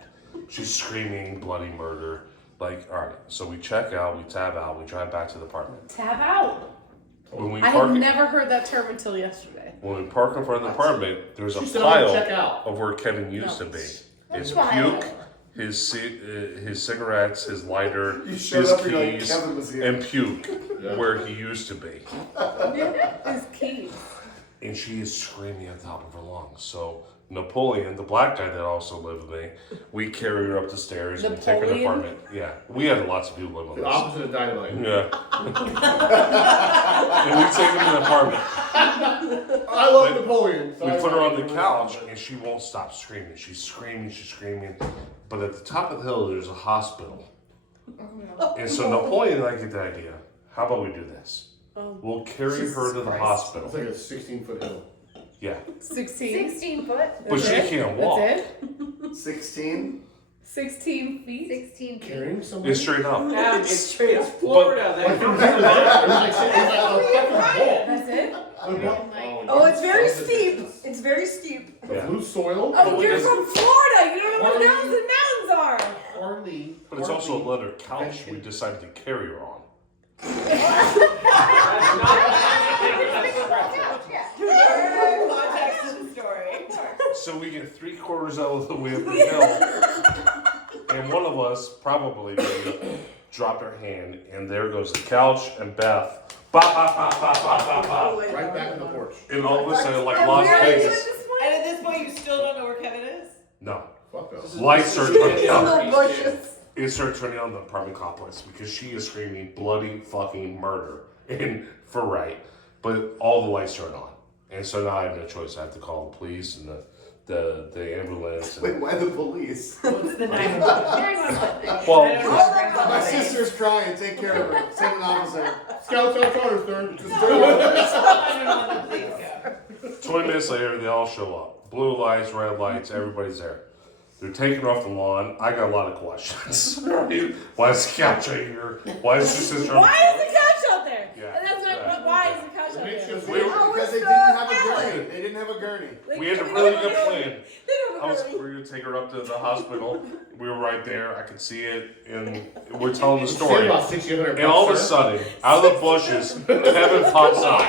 She's screaming bloody murder. Like, all right. So we check out, we tab out, we drive back to the apartment. Tab out. When we I park, had never heard that term until yesterday. when we park in front of the apartment, there's a She said, "I'm gonna check pile out." of where Kevin used to be. His Pile. puke, his cigarettes, his lighter, You showed his up and you're like, keys, Kevin was here. and puke Yeah. where he used to be. His keys. And she is screaming at the top of her lungs. So Napoleon, the black guy that also lived with me, we carry her up the stairs and take her to an Napoleon? apartment. Yeah, we had lots of people living with The us. opposite of dynamite. Yeah. And we take her to an apartment. I love Napoleon. We put her on the couch and she won't stop screaming. She's screaming. But at the top of the hill, there's a hospital. And so Napoleon and I get the idea. How about we do this? We'll carry her to the hospital. It's like a 16-foot hill. Yeah. 16. 16 foot. But she can't walk. That's it? 16. 16 feet? 16 feet. Carrying somebody? It's straight up. Yeah, it's Florida. Like from That here to there, it was like sitting like a fucking ball. That's it? Oh, it's very steep. It's very steep. Yeah. Loose soil. Oh, you're from Florida. You don't know where the mountains are. Hardly. But it's also a leather couch we decided to carry her on. Context to the story. So we get 3/4 out of the way up the hill. And one of us, probably me, dropped her hand, and there goes the couch and Beth. Bop, bop, bop, bop, bop, bop, bop. Right back in the porch. And all of a sudden, like And Las where are you at Vegas. this point? And at this point, you still don't know where Kevin is? No. Fuck us. Lights are turning on. Little bushes. It started turning on the apartment complex because she is screaming bloody fucking murder. And for right. But all the lights turn on. And so now I have no choice. I have to call the police and the ambulance. And, Wait, why the police? What's the name? well, My sister's crying. Take care of her. Send an officer. Scouts out charter, sir. I don't know when the police go. 20 minutes later, they all show up. Blue lights, red lights, everybody's there. They're taking her off the lawn. I got a lot of questions. Why is the couch right here? Why is your sister? Why is the couch out there? Yeah. And that's Yeah. why is the couch out there? Makeshift. Because they didn't have a gurney. They didn't have a gurney. Like, We had a they really don't good have a- plan. They don't have a We were gonna take her up to the hospital. We were right there. I could see it, and we're telling the story. About 600 And all of a bucks, sir. sudden, out of the bushes, Kevin pops out.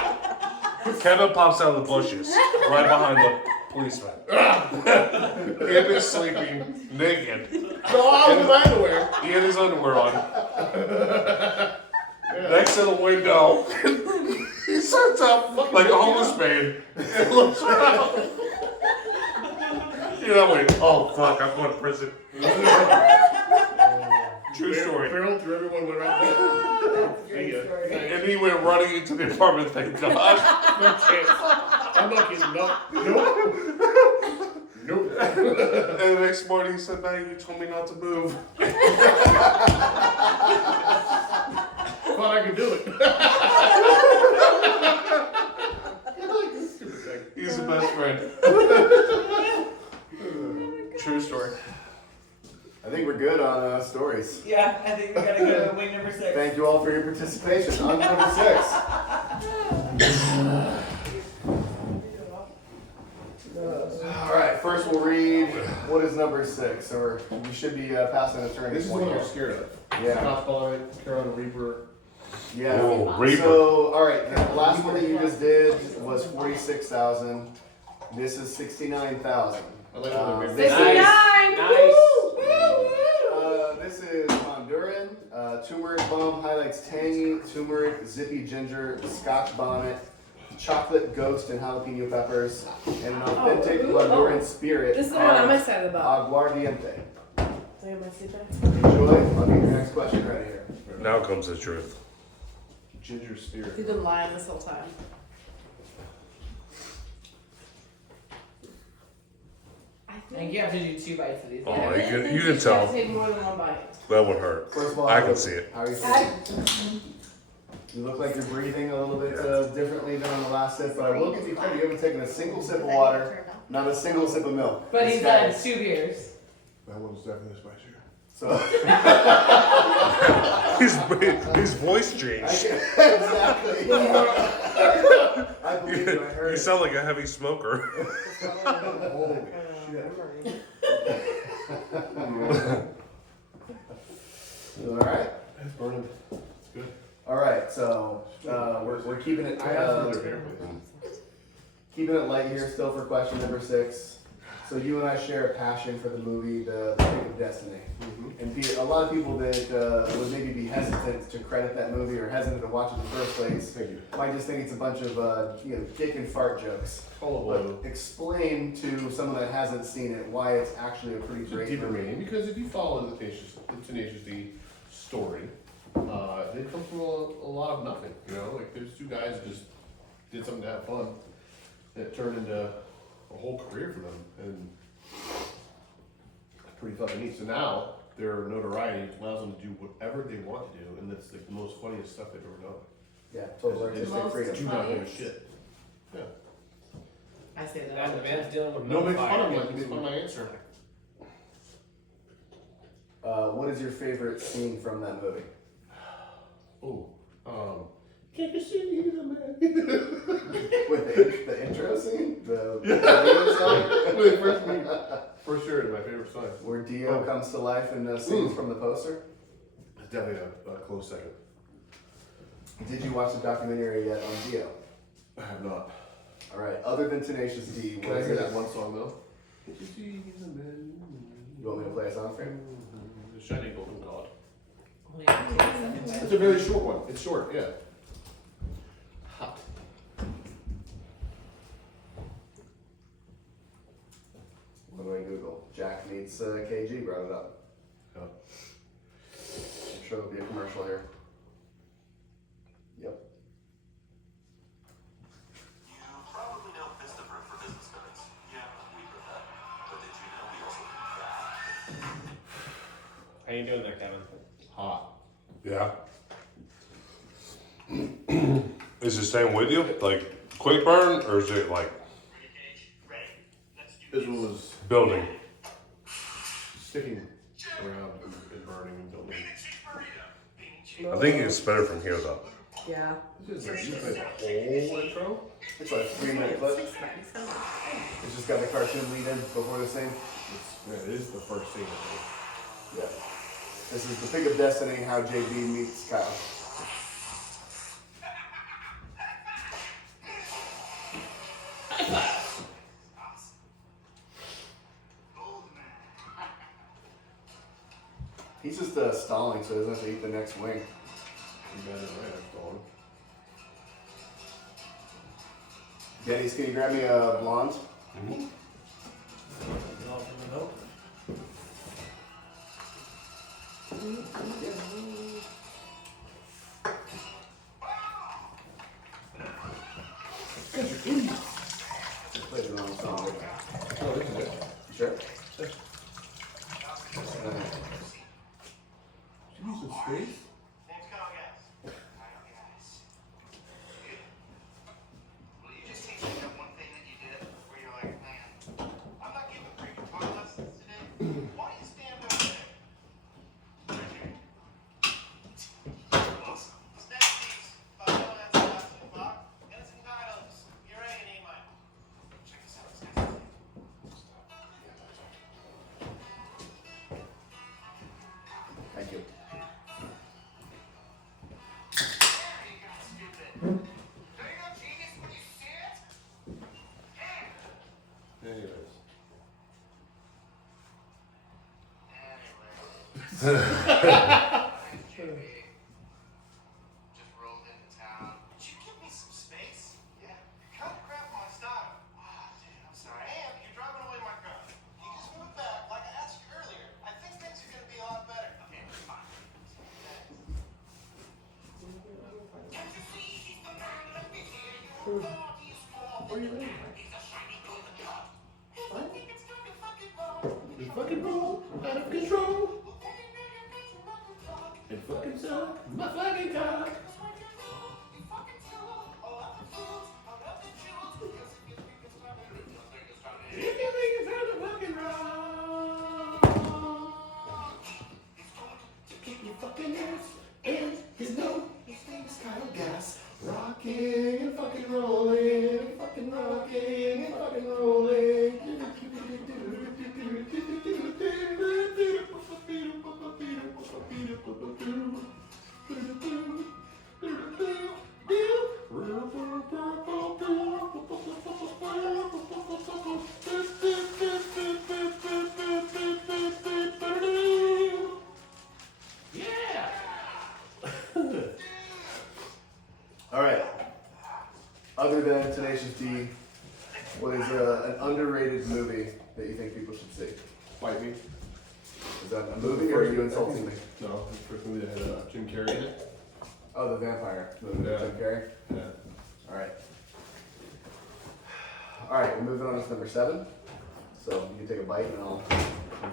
Kevin pops out of the bushes, right behind the policeman. Him is sleeping naked. No, I was in my underwear. He had his underwear on. Next to the window, he starts up like a homeless man and looks around. You know, I went, oh fuck, I'm going to prison. True story. Barrel through everyone went right there. See ya. And he went running into the apartment, thank God. No chance. I'm not getting up. Nope. Nope. And the next morning he said, man, you told me not to move. Thought I could do it. Stupid thing. He's the best friend. True story. I think we're good on stories. Yeah, I think we gotta go to wing number 6. Thank you all for your participation. On number 6. All right, first we'll read what is number 6, or you should be passing a turn. This is the one you're scared of. Yeah. Cockbite, Carolina Reaper. Yeah. Oh, Reaper. So, all right, the last one that you just did was 46,000. This is 69,000. I like how they're 69! Nice. This is Honduran, turmeric bomb, highlights tangy, turmeric, zippy ginger, scotch bonnet, chocolate ghost, and jalapeno peppers, and an authentic Honduran spirit. This is the one I'm excited about. Aguardiente. Do I get my sleep back? Enjoy. I'll get your next question right here. Now comes the truth. Ginger spirit. You've been lying this whole time. I I think you have to do 2 bites of these. Oh, I you really can- think you can should tell. Take more than one bite. That would hurt. First of all, I can see it. How are you feeling? You look like you're breathing a little bit differently than on the last sip, but I will give you credit. You haven't taken a single sip of water, not a single sip of milk. But This he's guy done is- 2 beers. That one's definitely spicier. So His voice I changed. can, exactly. I believe you. I heard You it. sound like a heavy smoker. Holy shit. All right. It's burning. It's good. All right. So we're keeping it I have some other beer, please. keeping it light here still for question number 6. So you and I share a passion for the movie, The Pick of Destiny. And a lot of people that would maybe be hesitant to credit that movie or hesitant to watch it in the first place might just think it's a bunch of dick and fart jokks. But explain to someone that hasn't seen it why it's actually a pretty great deeper movie. meaning, because if you follow the Tenacious D story, they come from a lot of nothing. You know, like there's two guys that just did something to have fun that turned into a whole career for them, and pretty fucking neat. So now their notoriety allows them to do whatever they want to do, and that's like the most funniest stuff they've ever done. Yeah, total artistic Most freedom. Do not give a shit. Yeah. I say that. And the man's dealing with No, make fire. fun of me. Make fun of my answer. What is your favorite scene from that movie? Oh, can't you see the man? With the intro scene? The video song? When they first meet, for sure, my favorite song. Where Dio comes to life and sings from the poster? It's definitely a close second. Did you watch the documentary yet on Dio? I have not. Alright, other than Tenacious D, Can I hear that one song though? Can't you see the man? You want me to play a song for you? The Shining Golden God. Only 15 seconds. It's a very short one. It's short, yeah. Hot. What do I Google? Jack meets KG, brought it up. Yeah. I'm sure there'll be a commercial here. Yep. You probably know Vistaprint for business cards. Yeah, we heard that. But did you know we also do that? How you doing there, Kevin? Hot. Yeah. Is it staying with you? Like quick burn, or is it like This one was building? sticking around and burning and building. I think it's better from here though. Yeah. This is like, you play the whole intro? It's like a 3-minute clip. It's just got the cartoon lead in before the scene. Yeah, it is the first scene. Yeah. This is the Pick of Destiny, how JB meets Kyle. He's just stalling so he doesn't have to eat the next wing. You got it right, I'm going. Denny's, can you grab me a blonde? Play the wrong song. Oh, this is it. You sure? Should use some space. Will you just teach me that one thing that you did where you're like, man, I'm not giving free guitar lessons today. Why do you stand over there? Awesome. Next piece by no answer last in the block, and it's entitled You're A and E minor. Check this out. It's next. Thank you. There you go, stupid. Don't you know genius when you see it? Yeah. Anyways. Anyway. Just rolled into town. Could you give me some space? Yeah. You're kind of crap my style. Ah, dude, I'm sorry. And you're driving away my car. You just move it back like I asked you earlier. I think things are going to be a lot better. Okay, fine. Can't you see he's the man? Let me hear you. He's more than a man. He's a shiny golden god. If I think it's time to fucking roll. We fucking roll out of control. And fucking suck my fucking cock. If you think it's time to fucking roll. To kick your fucking ass. And his name is Kyle Gas. Rocking and fucking rolling. Fucking rocking and fucking rolling. other than Tenacious D, what is an underrated movie that you think people should see? Bite me. Is that a movie or are you insulting me? No, it's the first movie that had Jim Carrey in it. Oh, the vampire movie with Yeah. Jim Carrey? Yeah. Alright. Alright, we're moving on to number 7. So you can take a bite and I'll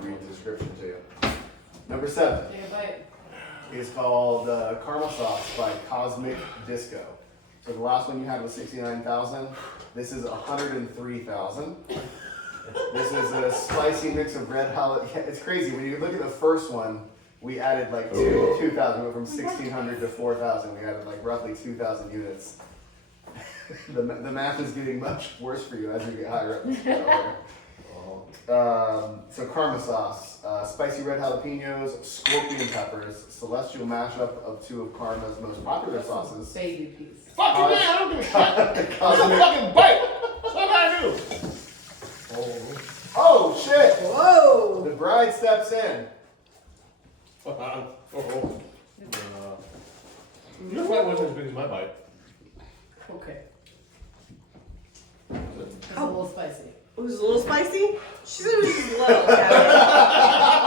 read the description to you. Number 7 Take a bite. is called Caramel Sauce by Cosmic Disco. So the last one you had was 69,000. This is 103,000. This is a spicy mix of red jalapeno. Yeah, it's crazy. When you look at the first one, we added like 2,000. We went from 1,600 to 4,000. We added like roughly 2,000 units. the math is getting much worse for you as you get higher up the scale. So Karma sauce, spicy red jalapenos, scorpion peppers, celestial mashup of 2 of Karma's most popular sauces. Baby piece. Fuck you, man! I don't give a shit. It's a fucking bite. That's what I do. Oh shit! Whoa! The bride steps in. Your bite wasn't as big as my bite. Okay. It's a little spicy. It was a little spicy? She said it was just little, Kevin.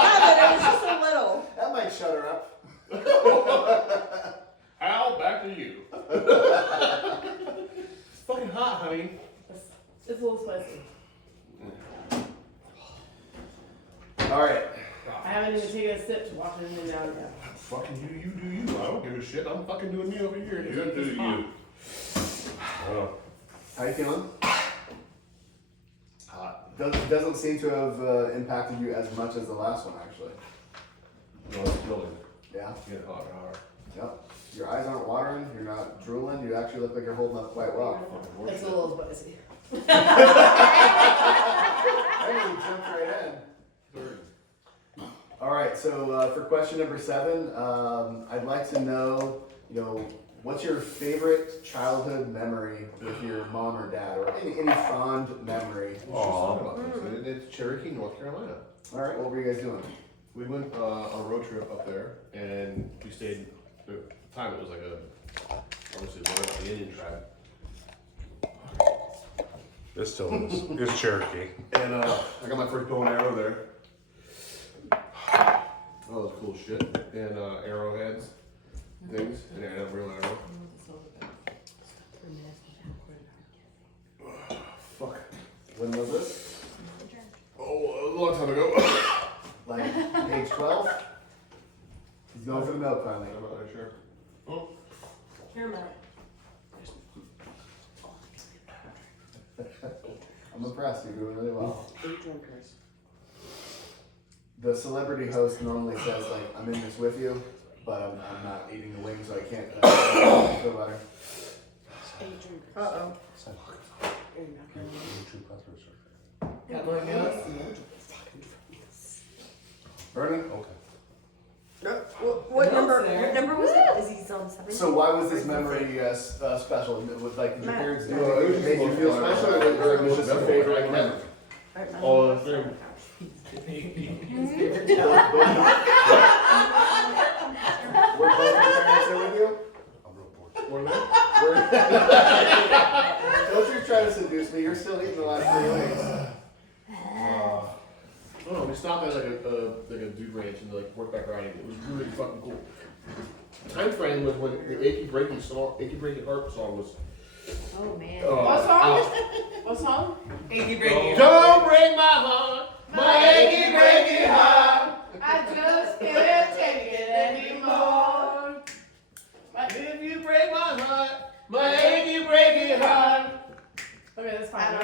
Kevin, it was just a little. That might shut her up. Al, back to you. It's fucking hot, honey. It's a little spicy. All right. I haven't even taken a sip to wash anything down yet. Fucking you do you. I don't give a shit. I'm fucking doing me over here. You do you. Oh. How you feeling? Hot. Doesn't seem to have impacted you as much as the last one, actually. No, it's building. Yeah. Get hotter, hotter. Yep. Your eyes aren't watering. You're not drooling. You actually look like you're holding up quite well. It's a little spicy. I really jumped right in. All right, so for question number 7, I'd like to know, what's your favorite childhood memory with your mom or dad, or any fond memory? It's Cherokee, North Carolina. All right, what were you guys doing? We went on a road trip up there, and we stayed. At the time, it was like obviously learned about the Indian tribe. It still is. It's Cherokee. And I got my first bow and arrow there. Oh, that's cool shit. And arrowheads, things, and a real arrow. Fuck. When was this? Oh, a long time ago. Like age 12? He's going for the milk finally. I'm not really sure. Oh. Here, Matt. I'm impressed. You're doing really well. 8 drinkers. The celebrity host normally says, like, I'm in this with you, but I'm not eating the wings, so I can't feel better. 8 drinkers. Uh-oh. Got more minutes? Vernon? Okay. What number? there. What number was it? Is he on 7? So why was this memory special? Was like, did your Matt. parents do No, anything that made you feel special, or it was just a favorite memory? Oh, that's very. Were both your parents there with you? I'm real bored. What are they? Don't you try to seduce me, you're still eating the last 3 weeks. Oh, we stopped at like a dude ranch and like worked back riding. It was really fucking cool. The time frame was when the Achy Breaky Heart song was. Oh man. What song? out. What song? Achy breaky. Don't break my heart, my achy breaky heart. I just can't take it anymore. If you break my heart, my achy breaky heart. Okay, that's fine.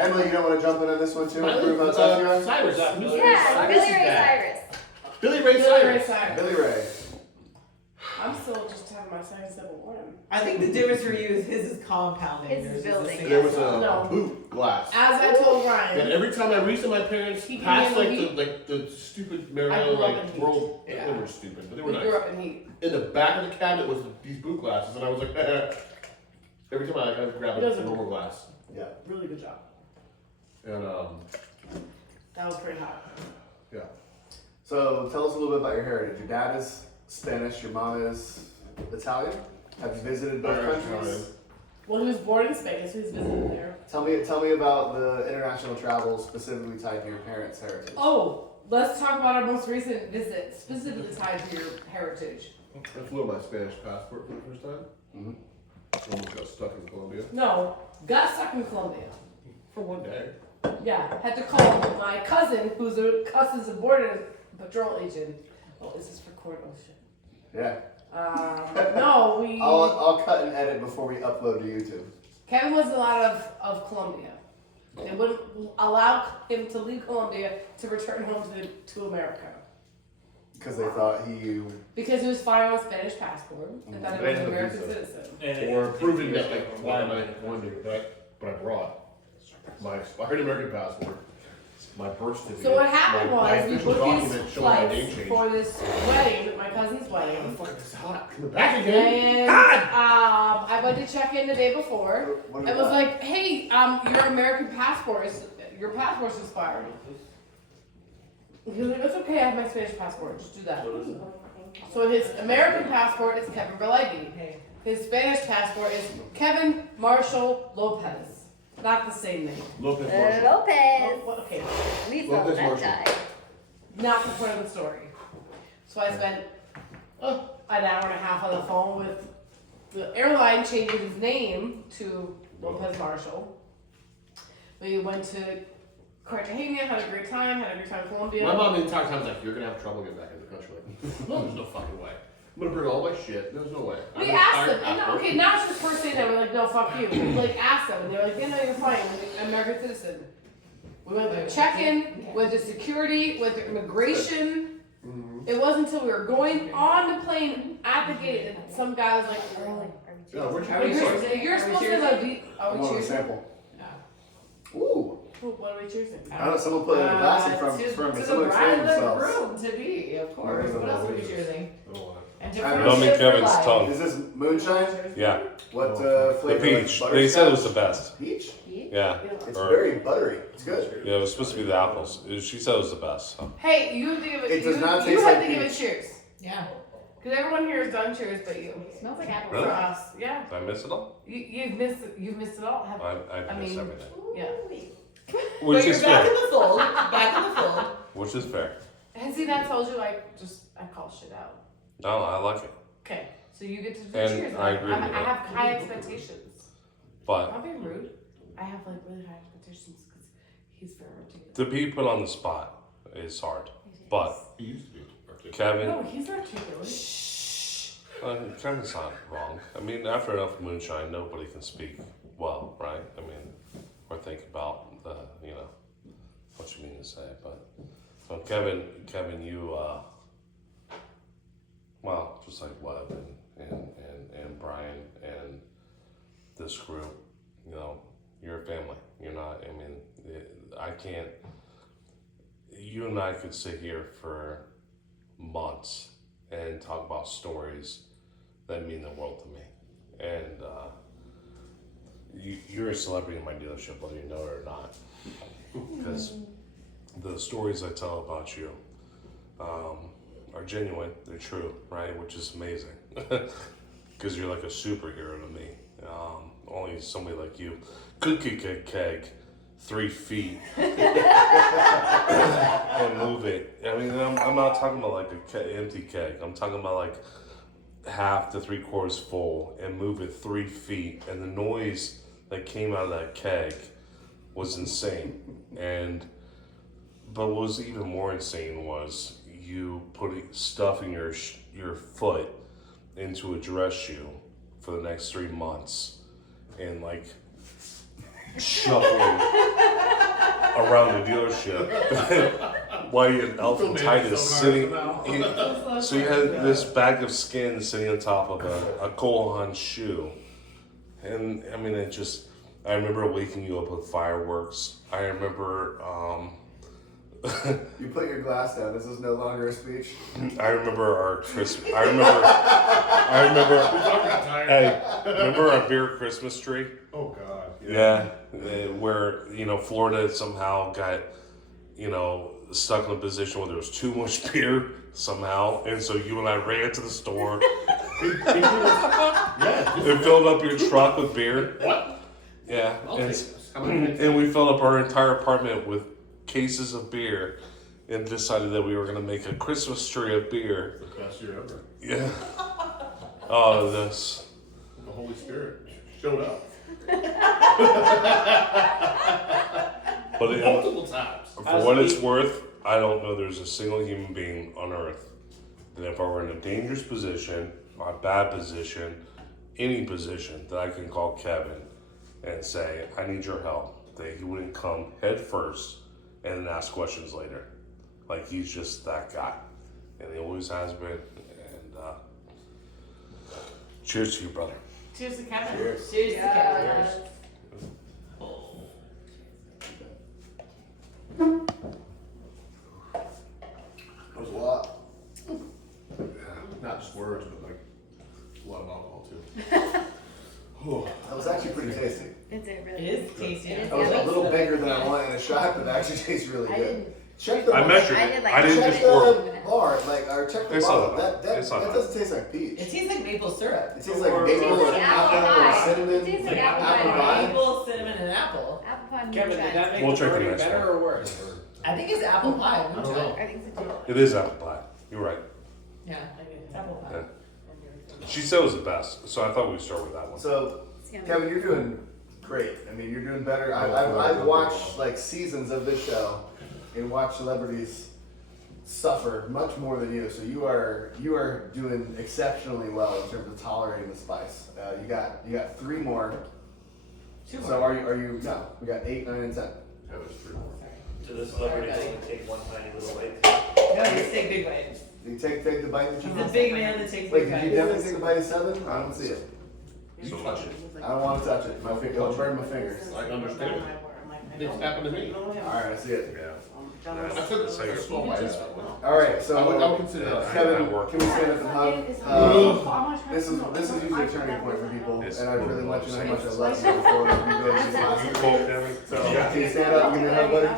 Emily, you don't want to jump in on this one too? And prove how tough you are? Cyrus. Yeah, Billy Ray Cyrus. Billy Ray Cyrus. Billy Ray. I'm still just having my second sip of wine. I think the difference for you is his is compounding. His yours is the building. single. There was No. a boot glass. As I told And Ryan, every time I reached to my parents, He past gave like me the stupid I Mariana grew up in like heat. world, Yeah. they were stupid, but they were we nice. grew up in heat. In the back of the cabinet was these boot glasses, and I was like, every time I grab It a doesn't- normal glass, Yeah. Really good job. and That was pretty hot. yeah. So tell us a little bit about your heritage. Your dad is Spanish, your mom is Italian. Have you visited both Irish, countries? Well, he was born in Spain, so he's visited there. Tell me about the international travel specifically tied to your parents' heritage. Oh, let's talk about our most recent visit, specifically tied to your heritage. I flew on my Spanish passport for the first time. Mm-hmm. Almost got stuck in Colombia No, got stuck in Colombia. for one day. Yeah, had to call my cousin, who's a Customs and Border Patrol agent. Oh, is this recorded? Oh shit. Yeah. No, we. I'll cut and edit before we upload to YouTube. Kevin wasn't allowed of Colombia. They wouldn't allow him to leave Colombia to return home to America. Because they thought Because he was flying on a Spanish passport. They thought he was an And a American visa. citizen. Or proving that, like, why am I in Colombia? But I brought my expired American passport, my birth certificate. So what happened my was we official booked these document showing my name flights change. for this wedding, my cousin's wedding. Fuck, it's hot. Coming back again. And I went to check in the day before. What It was like, hey, your American passport your passport's expired. He was like, it's okay, I have my Spanish passport, just do that. So his American passport is Kevin Berlegi. His Spanish passport is Kevin Marshall Lopez. Not the same name. Lopez Marshall. Lopez. Okay, Lisa, Lopez that Marshall. guy. not the point of the story. So I spent an hour and a half on the phone with the airline changing his name to Lopez Marshall. We went to Cartagena, had a great time in Colombia. My mom the entire time was like, "You're gonna have trouble getting back in the country." Like, no, there's no fucking way. I'm gonna bring all my shit. There's no way. We asked them, and okay, not just the first day that we're like, no, fuck you. We like asked them, and they were like, yeah, no, you're fine. We're an American citizen. We went to check-in, went to security, went to immigration. It wasn't until we were going on the plane at the gate that some guy was like, oh, Yeah, where'd you Are we go? choosing? you're supposed to have a I Are we want a choosing? sample. Yeah. Ooh. What are we choosing? I don't know, someone put it in a glass from to the someone bride explained of the themselves. groom to be, of course. What else are we choosing? Oh, And I different don't mean shit for Kevin's life. tongue. Is this moonshine? Yeah, What the flavor? peach. Like They said it was the butterscotch? best. Peach? Yeah, It's Or- very buttery. It's good. yeah, it was supposed to be the apples. She said it was the best. So. Hey, you have to give it. It does you, not you taste have like to give it peach. cheers. Yeah. Because everyone here has done cheers, but you. Smells like apple. Really? For us, yeah. Did I miss it all? You've missed it. You've missed it all. Have I I missed mean- everything. Yeah. Which But is you're back fair. in the fold. Back in the fold. Which is fair. Has he not told you I call shit out? No, I like it. Okay, so you get to do And cheers. I agree I with that. have high expectations. But Not being rude. I have like really high expectations because he's very articulate. to be put on the spot is hard. But he used to be. Kevin, No, he's articulate. Kevin's not wrong. I mean, after enough moonshine, nobody can speak well, right? I mean, or think about the, what you mean to say. But so Kevin, you, well, just like Webb and Brian and this group, you're a family. You're not. I mean, I can't. You and I could sit here for months and talk about stories that mean the world to me. And you're a celebrity in my dealership, whether you know it or not. Because the stories I tell about you are genuine, they're true, right? Which is amazing. Because you're like a superhero to me. Only somebody like you could kick a keg 3 feet and move it. I mean, I'm not talking about like empty keg. I'm talking about like half to 3/4 full and move it 3 feet. And the noise that came out of that keg was insane. But what was even more insane was you stuffing your foot into a dress shoe for the next 3 months and like shuffling around the dealership while you had elephantitis sitting. So you had this bag of skin sitting on top of a Cole shoe, and I mean I remember waking you up with fireworks. I remember. You put your glass down. This is no longer a speech. I remember our Christmas. I remember. Hey, remember our beer Christmas tree? Oh God. Yeah, where Florida somehow got stuck in a position where there was too much beer somehow, and so you and I ran to the store Yeah. It filled up your truck with beer. What? Yeah. I'll And, take this. How many minutes? and we filled up our entire apartment with cases of beer and decided that we were going to make a Christmas tree of beer. The best year ever. Yeah. Oh, this. The Holy Spirit showed up. But it, Multiple times. for what it's worth, I don't know there's a single human being on earth that if I were in a dangerous position, or a bad position, any position, that I can call Kevin and say, I need your help. That he wouldn't come head first and then ask questions later. Like, he's just that guy. And he always has been. And cheers to you, brother. Cheers to Kevin. Cheers. Cheers to Kevin. Yes. That was a lot. Not just words, but like a lot of alcohol too. Oh, That was actually pretty tasty. It's a It really. is tasty. It is That was a yummy. little bigger than I wanted in a shot, but it actually tastes really I good. didn't. Check the I measured I it. did like I didn't check just the pour. bar, like, or check the It's bottle. not That it's not doesn't taste like peach. It tastes like maple syrup. It tastes like Or- maple It tastes and like apple apple or pie. cinnamon. It tastes like apple apple pie. pie. Maple, cinnamon, and apple. Apple pie Kevin, did moonshine. that make We'll the check the burning next better one. or worse? I think it's apple pie. I don't know. I think so too. It is apple pie. You're right. Yeah, it's apple pie. Yeah. She said it was the best, so I thought we'd start with that one. So, It's yummy. Kevin, you're doing great. I mean, you're doing better. I've watched like seasons of this show and watched celebrities suffer much more than you. So you are doing exceptionally well in terms of tolerating the spice. You got 3 more. Two So more. are you? No, we got 8, 9, and 10. that was 3 more. So this celebrity only take one tiny little bite. No, just take big bites. You take the bite that you He's want. a big man that takes Wait, big did you bites. definitely take a bite of 7? I don't see it. You touch it. I don't want to touch it. It'll burn my fingers. I understand. It's happened to me. All right, I see it. Yeah. I took a small bite. All right, so I would consider that. Kevin, work. can we stand up and hug? This is usually a turning point for people, and I really want you to know how much I love you before we go to these classes. So can you stand up and give me a hug, buddy?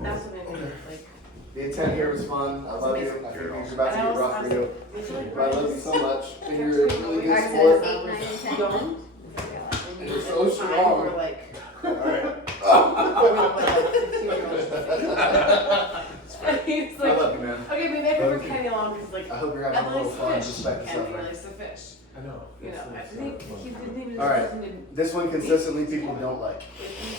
That's what I mean. Like, The intent here was fun. I love you. I think it's about to get rough for you, but I love you so much, and you're a really good Ours sport. says 8, 9, and 10. Don't. And you're so We're strong. like, All right. he's I like, love you, man. okay, we make it for Kenny along because like, I hope you're I having a little like fun fish. despite the Kenny suffering. likes the fish. I know. You know, I think he didn't even. All right. This one consistently people don't like.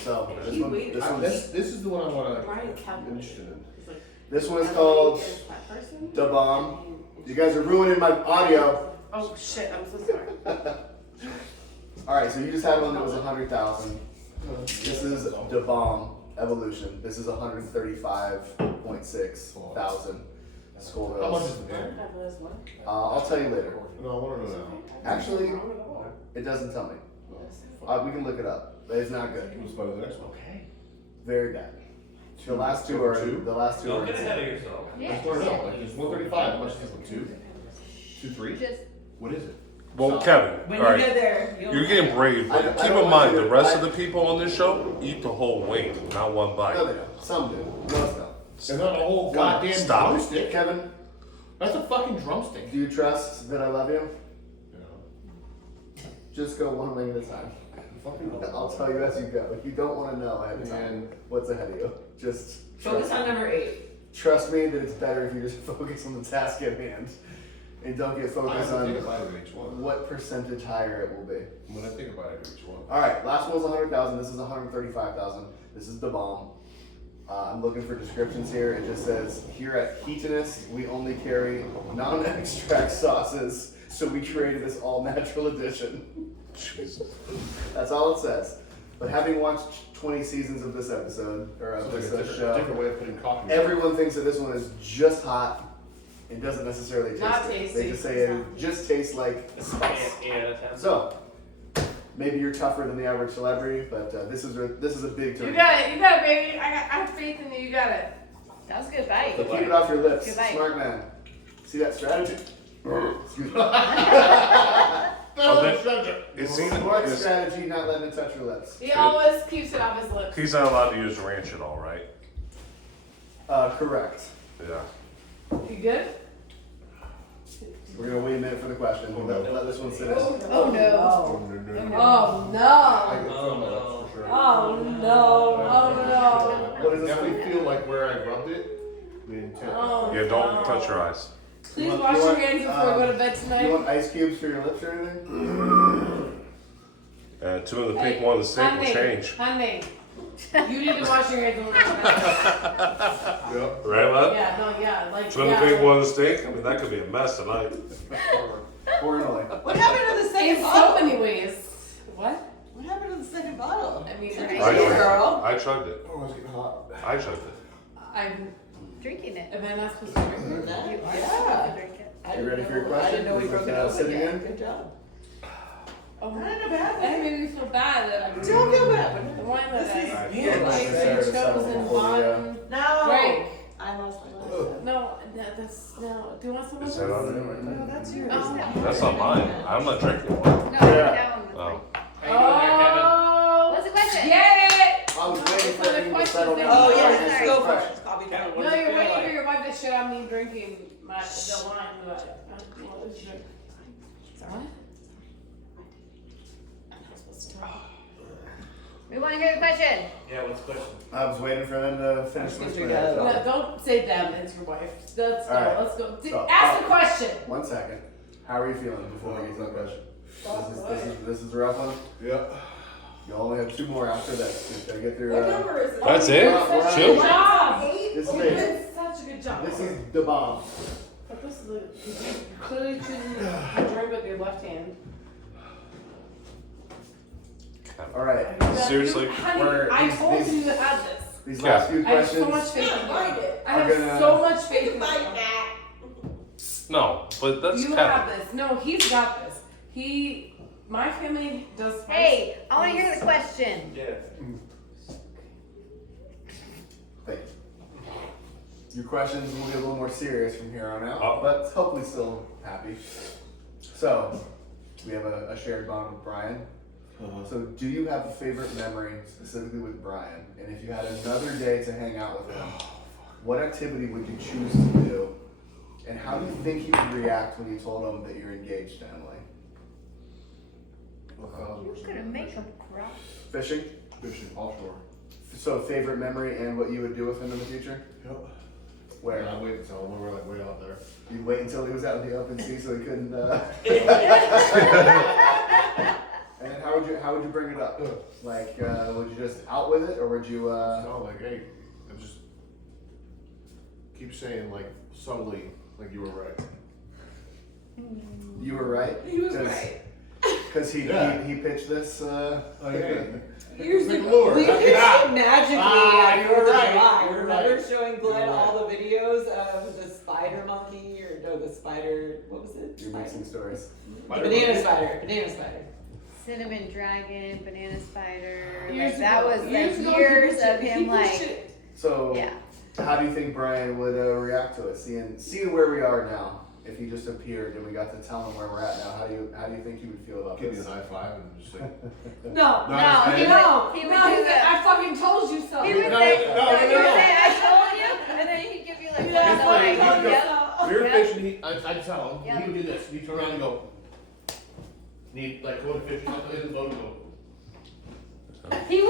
So If this he one, waited- this This one's, this is the one I want to. Brian Kevin. Interested in. He's like, this one is I called like that person. Da Bomb. You guys are ruining my audio. Oh shit! I'm so sorry. All right, so you just had one that was 100,000. This is Da Bomb Evolution. This is 135.6 thousand How much is Scovilles. the beer? I'll tell you later. No, I want to know now. Actually, it doesn't tell me. We can look it up, but it's not good. It was better than the next one. Very bad. The last two are Two? the last two Don't are get ahead of insane. yourself. I just want to know. Like, there's 135. How much is this one? 2? 2, 3? Just What is it? Well, Kevin, When all you right, get there, you're getting brave, I but don't- I keep don't in want mind you the to- rest of the people on this show eat the whole wing, not one No, bite. they don't. Some do. Most don't. It's not a whole goddamn Stop. drumstick. Kevin, That's a fucking drumstick. do you trust that I love you? You know, Just go one wing at a time. I'll tell you as you go. You don't want to know ahead of time And- what's ahead of you. Just focus trust, on number 8. trust me that it's better if you just focus on the task at hand and don't get I focused have to think on about it in each one. what percentage higher it will be. When I think about it in each one. All right, last one was 100,000. This is 135,000. This is the bomb. I'm looking for descriptions here. It just says here at Heatonist we only carry non-extract sauces, so we created this all-natural edition. Jesus. That's all it says. But having watched 20 seasons of this episode or of So this like a show, different way of putting coffee. everyone thinks that this one is just hot and doesn't necessarily taste Not it. tasty. They just say it just tastes like spice. 8 out of 10. So maybe you're tougher than the average celebrity, but this is a big turn. You got it, baby. I have faith in you. You got it. that was a good bite. Keep it off your lips. Good bite. Smart man. See that strategy? Excuse me. It seems Smart strategy, not letting it touch your lips. He always keeps it off his lips. he's not allowed to use ranch at all, right? Correct. Yeah. You good? We're gonna wait a minute for the question. We'll let this one sit in. Oh no. Oh, no, no, Oh no. no. I can feel that for sure. Oh no. Oh no. What does this Definitely mean? feel like where I rubbed it, the intent. Oh, Yeah, don't touch your eyes. Please You want- wash you your want, hands before we go to bed You tonight. want ice cubes for your lips or anything? Two of the pink, one of the steak will change. Honey, you need to wash your hands when we go to bed. Yep. Right, love? Yeah, no, yeah, like Two of the pink, one of the steak. I mean, that could be a mess tonight. Coronally. What happened to the second In so bottle? many ways. What? What happened to the second bottle? I mean, Right. I Hey, chugged it. girl. I chugged it. Oh, it's getting hot. I chugged it. I'm. Drinking it. Am I not supposed to drink it? You are Yeah. supposed to drink it. I You ready didn't for your know- question? I didn't know we This broke is, it open sitting yet. in? Good job. Oh, I don't know that bad. made me feel bad that I Don't feel bad. the wine that I Yeah, like chose Sarah to and settle before we, bottom. No. Drink. I lost my last. No, that's no. Do you want some of Is this? that on there right No, now? that's yours. Oh. That's not mine. I'm not drinking one. No, that one was Oh. Oh. What's the question? Get it! I was waiting It's for not a him to question, settle thank down. Oh, you. yeah, Sorry. let's go for it. It's coffee time. No, you're waiting for your wife to shit on me drinking the wine. What? What? I'm not supposed to talk. We want to hear the question. Yeah, what's the question? I was waiting for them to finish Excuse whispering. me, guys. No, don't say them. It's your wife. Let's go. All right. Let's go. So, Ask the question. 1 second. How are you feeling before we get to the question? Oh, This is a rough one. Yep. You only have 2 more after this. Just gotta get through. What number is it? That's it? Such a Two? good job. This is You big. did such a good job. This is the bomb. But this is you clearly couldn't drink with your left hand. All right. Seriously? Honey, We're- I these- told these- you to have this. These last few I have so much questions. faith in you. it. I have We're gonna- so much faith in you. that. No, but that's You Kevin. have this. No, he's got this. My family does. spice. Hey, I want to hear the question. Yeah. Thank you. Your questions will be a little more serious from here on out, Oh. but hopefully still happy. So, we have a shared bond with Brian. So, do you have a favorite memory specifically with Brian? And if you had another day to hang out with him, what activity would you choose to do? And how do you think he would react when you told him that you're engaged to Emily? You're gonna make him cry. Fishing? Fishing offshore. So, favorite memory and what you would do with him in the future? Yep. Where? I wait until we're like way out there. You'd wait until he was out in the open sea so he couldn't. And then how would you bring it up? Like, would you just out with it, or would you? No, like, hey, I just keep saying like subtly, like you were right. You were right. He was right. Because he pitched this. Okay. Years Big ago, lure. we pitched it magically Ah, at you were 4th of right, July. you were Remember right. showing Glenn You were all the videos of the spider monkey, or no, the spider, what was it? You're mixing stories. Banana spider, banana spider. Cinnamon dragon, banana spider. Years Like, that ago. was the Years ago, he years pushed of it. him He pushed like, it. So, yeah. how do you think Brian would react to it? Seeing where we are now, if he just appeared and we got to tell him where we're at now, how do you think he would feel about Give me a this? high five and just like. No. No, he No. would, he would No. do He said, that. I fucking told you so. He would No, say, no, no, no, he no, would no. say, I told you, and then he'd give you like Yeah, one like, line. no, Yep. We were Yep. fishing, I'd tell him, Yeah. he would do this, he'd turn around and go, need, like, go to fishing, in the boat and go. He would.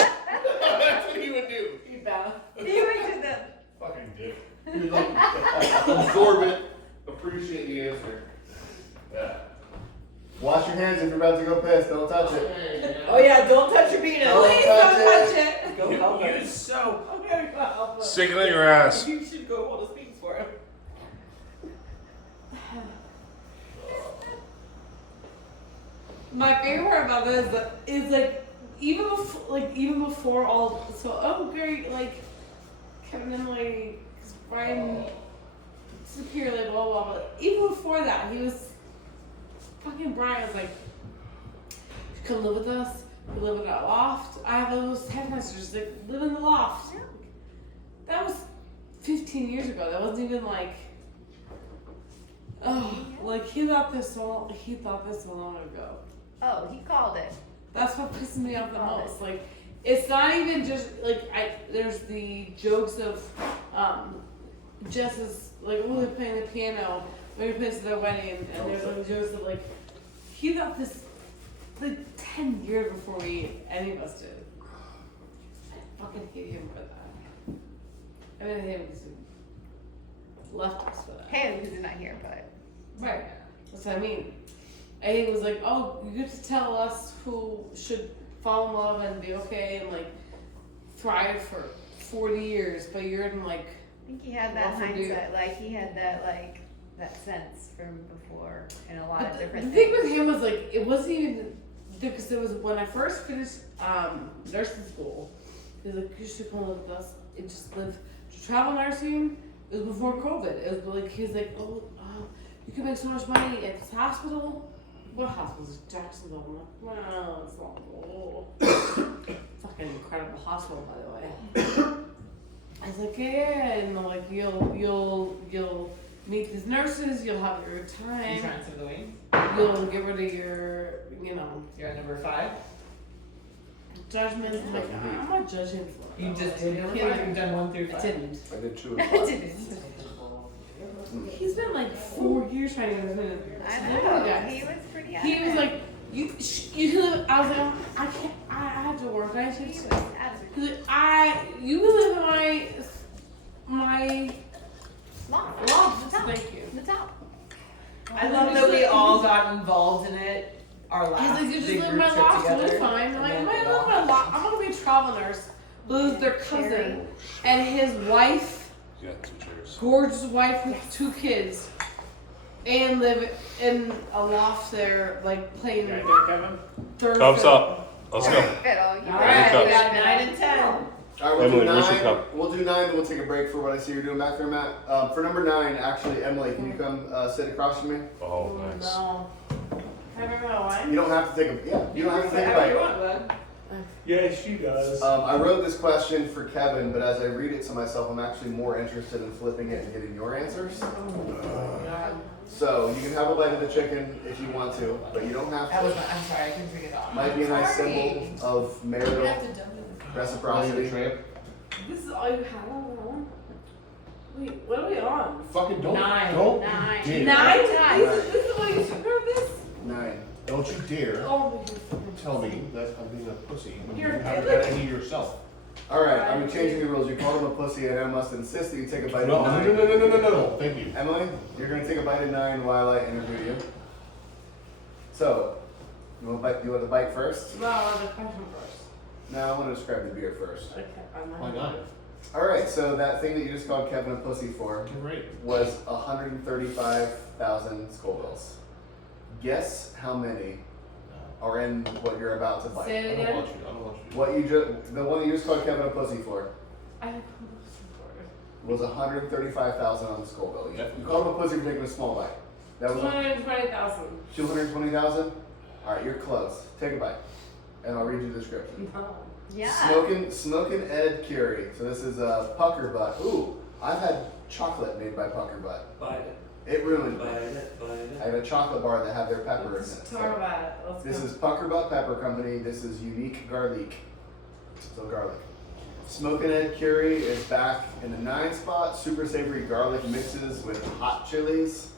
That's what he would do. He bowed. He would do that. Fucking dick. He was like, absorb it, appreciate the answer. Yeah. Wash your hands if you're about to go piss. Don't touch it. Oh yeah, don't touch your penis. Don't Please touch don't it. touch it. Go help him. Use soap. I'm gonna go help him. Stick it in your ass. You should go hold his penis for him. My favorite part about this is like even before all great, like Kevin and Emily, because Brian superior, like blah blah blah. But even before that, he was fucking Brian was like, "You come live with us. We live in our loft." I have those text messages like, "Live in the loft." That was 15 years ago. That wasn't even like. Oh, like he thought this so long ago. Oh, he called it. That's what pisses me off the most. Like, it's not even just like there's the jokes of Jess is like, oh, they're playing the piano. We're gonna play to their wedding, and there's like Joseph, like, he got this like 10 years before any of us did. I fucking hate him for that. I mean, I hate him because he left us for that. Hey, because he's not here, but. Right. That's what I mean. And he was like, oh, you get to tell us who should fall in love and be okay and like thrive for 40 years, but you're in like. I think he had that hindsight, like he had that that sense from before in a lot of different The things. thing with him was like, it wasn't even, because it was when I first finished nursing school, he was like, you should come with us and just live, travel nursing. It was before COVID. It was like, he's like, oh, you can make so much money at this hospital. What hospital is Jacksonville? I'm like, well, it's not fucking incredible hospital, by the way. I was like, yeah, and like you'll meet these nurses, you'll have your You time, trying some of the wings? you'll get rid of your, You're at number 5. judgments. I'm like, I'm not judging for it. You just did number 5? You've done 1 through 5? I didn't. I did 2 I and 5. didn't. He's been like 4 years trying to get me. I know. He was pretty He was like, you live. I was like, I can't. I have to work. I have to. he was He's adamant. like, you can live in my Loft. loft. The top. Thank you. The top. I love that we all got involved in it. Our He's last like, you just big live in group my trip loft. together. It's fine. I'm and like, then man, it I live all in my loft. I'm gonna be a travel nurse. Lose their cousin and his wife, You got 2 chairs. gorgeous wife with 2 kids, and live in a loft there, like playing third. Cups fiddle. up. Let's go. Fiddle. You All got right, cups. we got 9 and 10. All right, we'll do Emily, where's your 9. cup? We'll do 9, then we'll take a break for what I see you're doing back there, Matt. For number 9, actually, Emily, can you come sit across from me? Oh, nice. No. Can I remember my wine? You don't have to take a you don't have to take a Whatever you bite. want, bud. Yes, she does. I wrote this question for Kevin, but as I read it to myself, I'm actually more interested in flipping it and getting your answers. So you can have a bite of the chicken if you want to, but you don't have That was to. I'm sorry, I couldn't figure it out. Might be a nice Sorry. symbol of marital You have to dump it. reciprocity. This is all you have? Wait, what are we on? Fucking don't. 9. Don't 9. you dare. 9? Nine. This is what you should heard this? 9. Don't you dare Oh, tell me that I'm being a pussy when you You're haven't good. had any yourself. All right, I'm changing the rules. You called him a pussy, and I must insist that you take a bite No, of no, 9. no. Thank you. Emily, you're gonna take a bite of 9 while I interview you. So, you want the bite first? no, the question first. No, I want to describe the beer first. Okay, I'm Why not? All right, so that thing that you just called Kevin a pussy for You're right. was 135,000 Scovilles. Guess how many are in what you're about to bite? Say it I don't again. want you. I don't want you. What the one that you just called Kevin a pussy for I don't was 135,000 on the Scoville. Yeah. You called him a pussy for taking a small bite. That was 220,000. 220,000. All right, you're close. Take a bite, and I'll read you the description. No. Yeah. Smokin' Ed Curie. So this is Pucker Butt. Ooh, I've had chocolate made by Pucker Butt. Buy it, It ruined me. buy it, buy it. I have a chocolate bar that have their pepper in it. Let's So talk about it. Let's this go. is Pucker Butt Pepper Company. This is unique garlic. So garlic. Smokin' Ed Curie is back in the 9 spot. Super savory garlic mixes with hot chilies,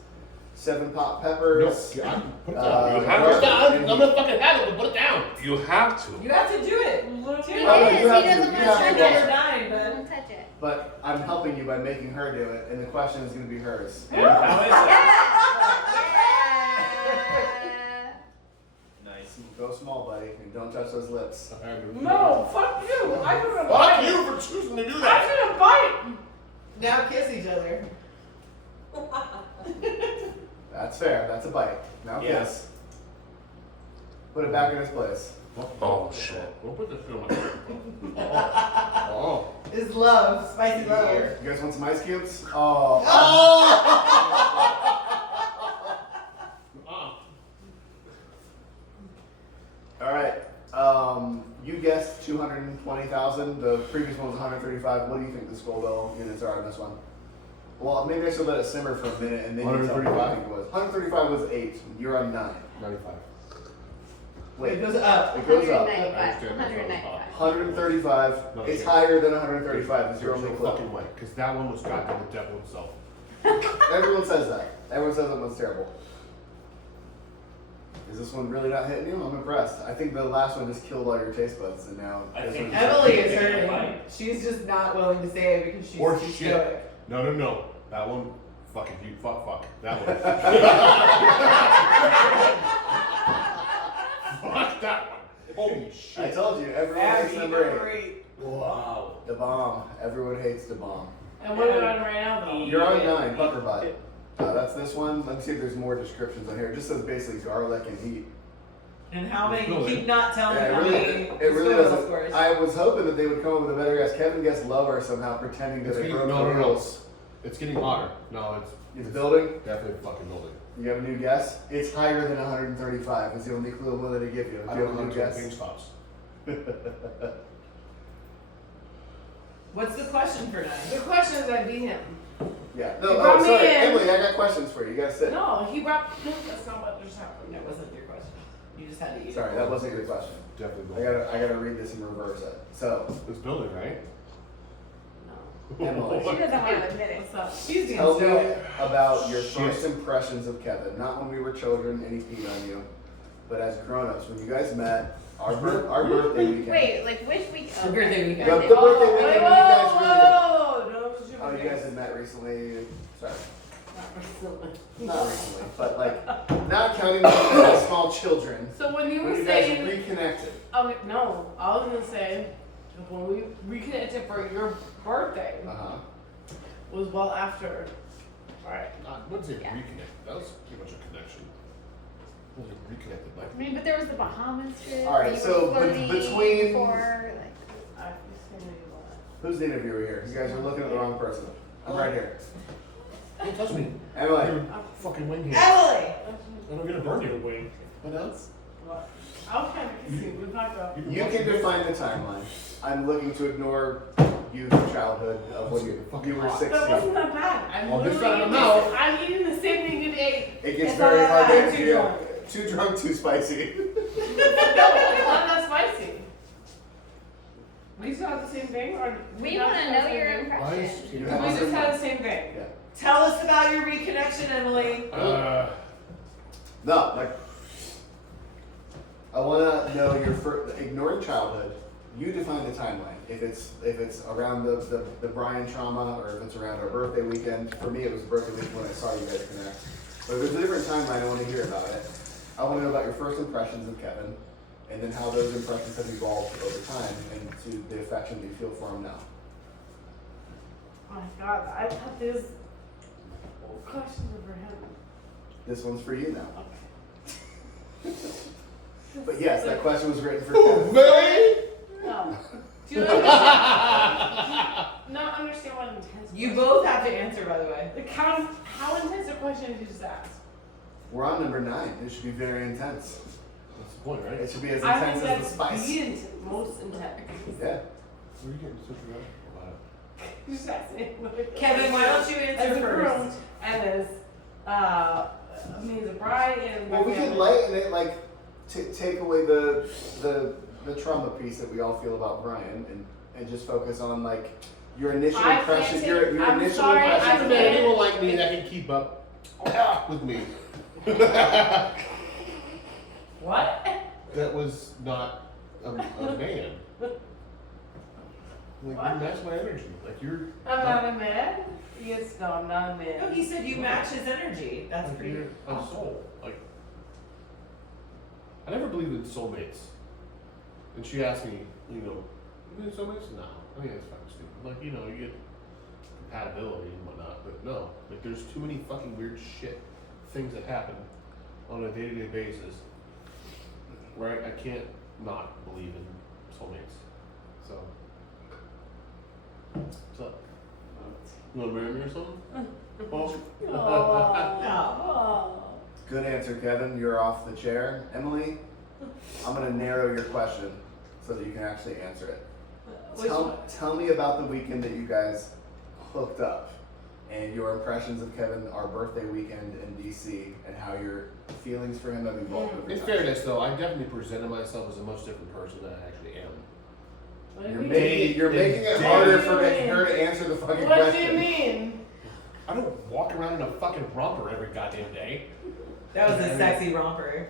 7 pot No, peppers. put it down. Uh, You have Put it to. down. I'm gonna fucking have it, but put it down. You have to. You have to do it. He Oh, is. you He have to- doesn't you want to have touch to it. Number 9, bud. Don't touch it. But I'm helping you by making her do it, and the question is going to be hers. And how is it? Yeah. Nice. Go small, buddy, and don't touch those lips. No, fuck you. I'm gonna Fuck bite. you for choosing to do I'm that. gonna bite. Now kiss each other. That's fair. That's a bite. Now Yeah. kiss. Put it back in its place. Oh, shit. Don't put this shit on my Oh. Is love, spicy love. You guys want some ice cubes? Oh. All right. You guessed 220,000. The previous one was 135. What do you think the Scoville units are on this one? Well, maybe I should let it simmer for a minute and then you tell me what you think it was. 135 was 8. You're on 9. 95. Wait, It goes up. it goes up. 195. 135. No It's shit. higher than 135. Is your There's only no clue. fucking way, because that one was goddamn the devil himself. Everyone says that. Everyone says that one's terrible. Is this one really not hitting you? I'm impressed. I think the last one just killed all your taste buds, and now I this think one's- Emily is Yeah, hurting. right. She's just not willing to say it because she's Or too shit. stoic. No. That one, fucking you, fuck. That one. Fuck that one. Holy I shit. told you, everyone hates number 8. Eight. Wow. The bomb. Everyone hates the bomb. And what are we on right now, though? You're on 9, pucker butt. That's this one. Let me see if there's more descriptions on here. It just says basically garlic and heat. And how many? Really? Keep not telling me Yeah, how many. it really squirrel doesn't. scores. I was hoping that they would come up with a better guess. Kevin guessed lower somehow, pretending that It's it getting, broke no. the rules. It's getting hotter. No, It's building. definitely fucking building. You have a new guess? It's higher than 135. Is the only clue I'm willing to give you. I Do you don't have a know new how guess? to stops. What's the question for The tonight? question is I beat him. Yeah. You No. brought Oh, me sorry, in. Emily. I got questions for you. You gotta sit. No, he brought. No, that's not what just happened. That wasn't your question. You just had to eat Sorry, it. that wasn't your question. Definitely I building. gotta read this and reverse it. So, It's building, right? No. Emily, She doesn't want to admit it. What's up? She's being tell me stoic. about your Shit. first impressions of Kevin. Not when we were children and he peed on you, but as grown-ups. When you guys met, our birthday weekend. Wait, like which week? The birthday weekend. The birthday Whoa, weekend whoa, when you guys whoa, really. no, it was your Oh, you birthday. guys had met recently. Sorry, Not recently. not recently, but like not counting the small children. So when you When were you guys saying, reconnected. okay, no, I was gonna say when we reconnected for your birthday was well after. Right. I wouldn't say Yeah. reconnected. That was pretty much a connection. It wasn't reconnected. Like, I mean, but there was the Bahamas trip. All right, that you so were floating between- before, like, I just saying what you want. Who's the interviewer here? You guys are looking at the wrong person. I'm right here. don't touch me. Emily. You're fucking wing here. Emily! I'm gonna burn you. Wing. What else? What? I was kind of kissing. We're not going. You can define the timeline. I'm looking to ignore youth, childhood, of when you were 16. That wasn't that bad. I'm Well, this literally time I'm out. I'm eating the same thing you ate. It gets It's very not hard to that answer. too Yeah. drunk. Too drunk, too spicy. No, it's not that spicy. We still have the same thing, or we not want to the know same your thing? Why is impression. You We have just to- had the same thing. Yeah. Tell us about your reconnection, Emily. No, like, I want to know your ignoring childhood. You define the timeline. If it's around the Brian trauma, or if it's around our birthday weekend. For me, it was birthday weekend when I saw you guys connect. But if there's a different timeline, I want to hear about it. I want to know about your first impressions of Kevin, and then how those impressions have evolved over time, and to the affection that you feel for him now. Oh my god, I thought these questions were for him. This one's for you now. Okay. But yes, that question was written for Oh, Kevin. man! No. Do you understand? Not understand what intense. You question- both have to answer, by the way. Like how intense a question did you just ask? We're on number 9. It should be very intense. That's the point, right? It should be as I intense think as the that's spice. the most intense. Yeah. Where are you getting such a You just asked me. Kevin, why don't you As answer a groom first? and as me as a bride and Well, we can lighten it, like take away the trauma piece that we all feel about Brian, and just focus on like your initial I impression. can't Your take- I'm initial sorry, impression. I There's a man people like me that can keep up with me. What? That was not a man. Like, you match my energy. Like, you're. I'm not a man. Yes, no, I'm not a No, man. he said you match his energy. That's Like, pretty you're a awesome. soul. Like, I never believed in soulmates. And she asked me, you know, you believe in soulmates? No. I think that's fucking stupid. Like, you know, you get compatibility and whatnot, but no. Like, there's too many fucking weird shit things that happen on a day-to-day basis. Right? I can't not believe in soulmates. So. What's up? You wanna marry me or something? Oh. Oh. Good answer, Kevin. You're off the chair. Emily, I'm gonna narrow your question so that you can actually answer it. Which one? Tell me about the weekend that you guys hooked up. and your impressions of Kevin our birthday weekend in DC and how your feelings for him have evolved over In time. fairness, though, I definitely presented myself as a much different person than I actually am. What do you You're mean? making it harder for her to answer the fucking What question. do you mean? I don't walk around in a fucking romper every goddamn day. That was a sexy romper.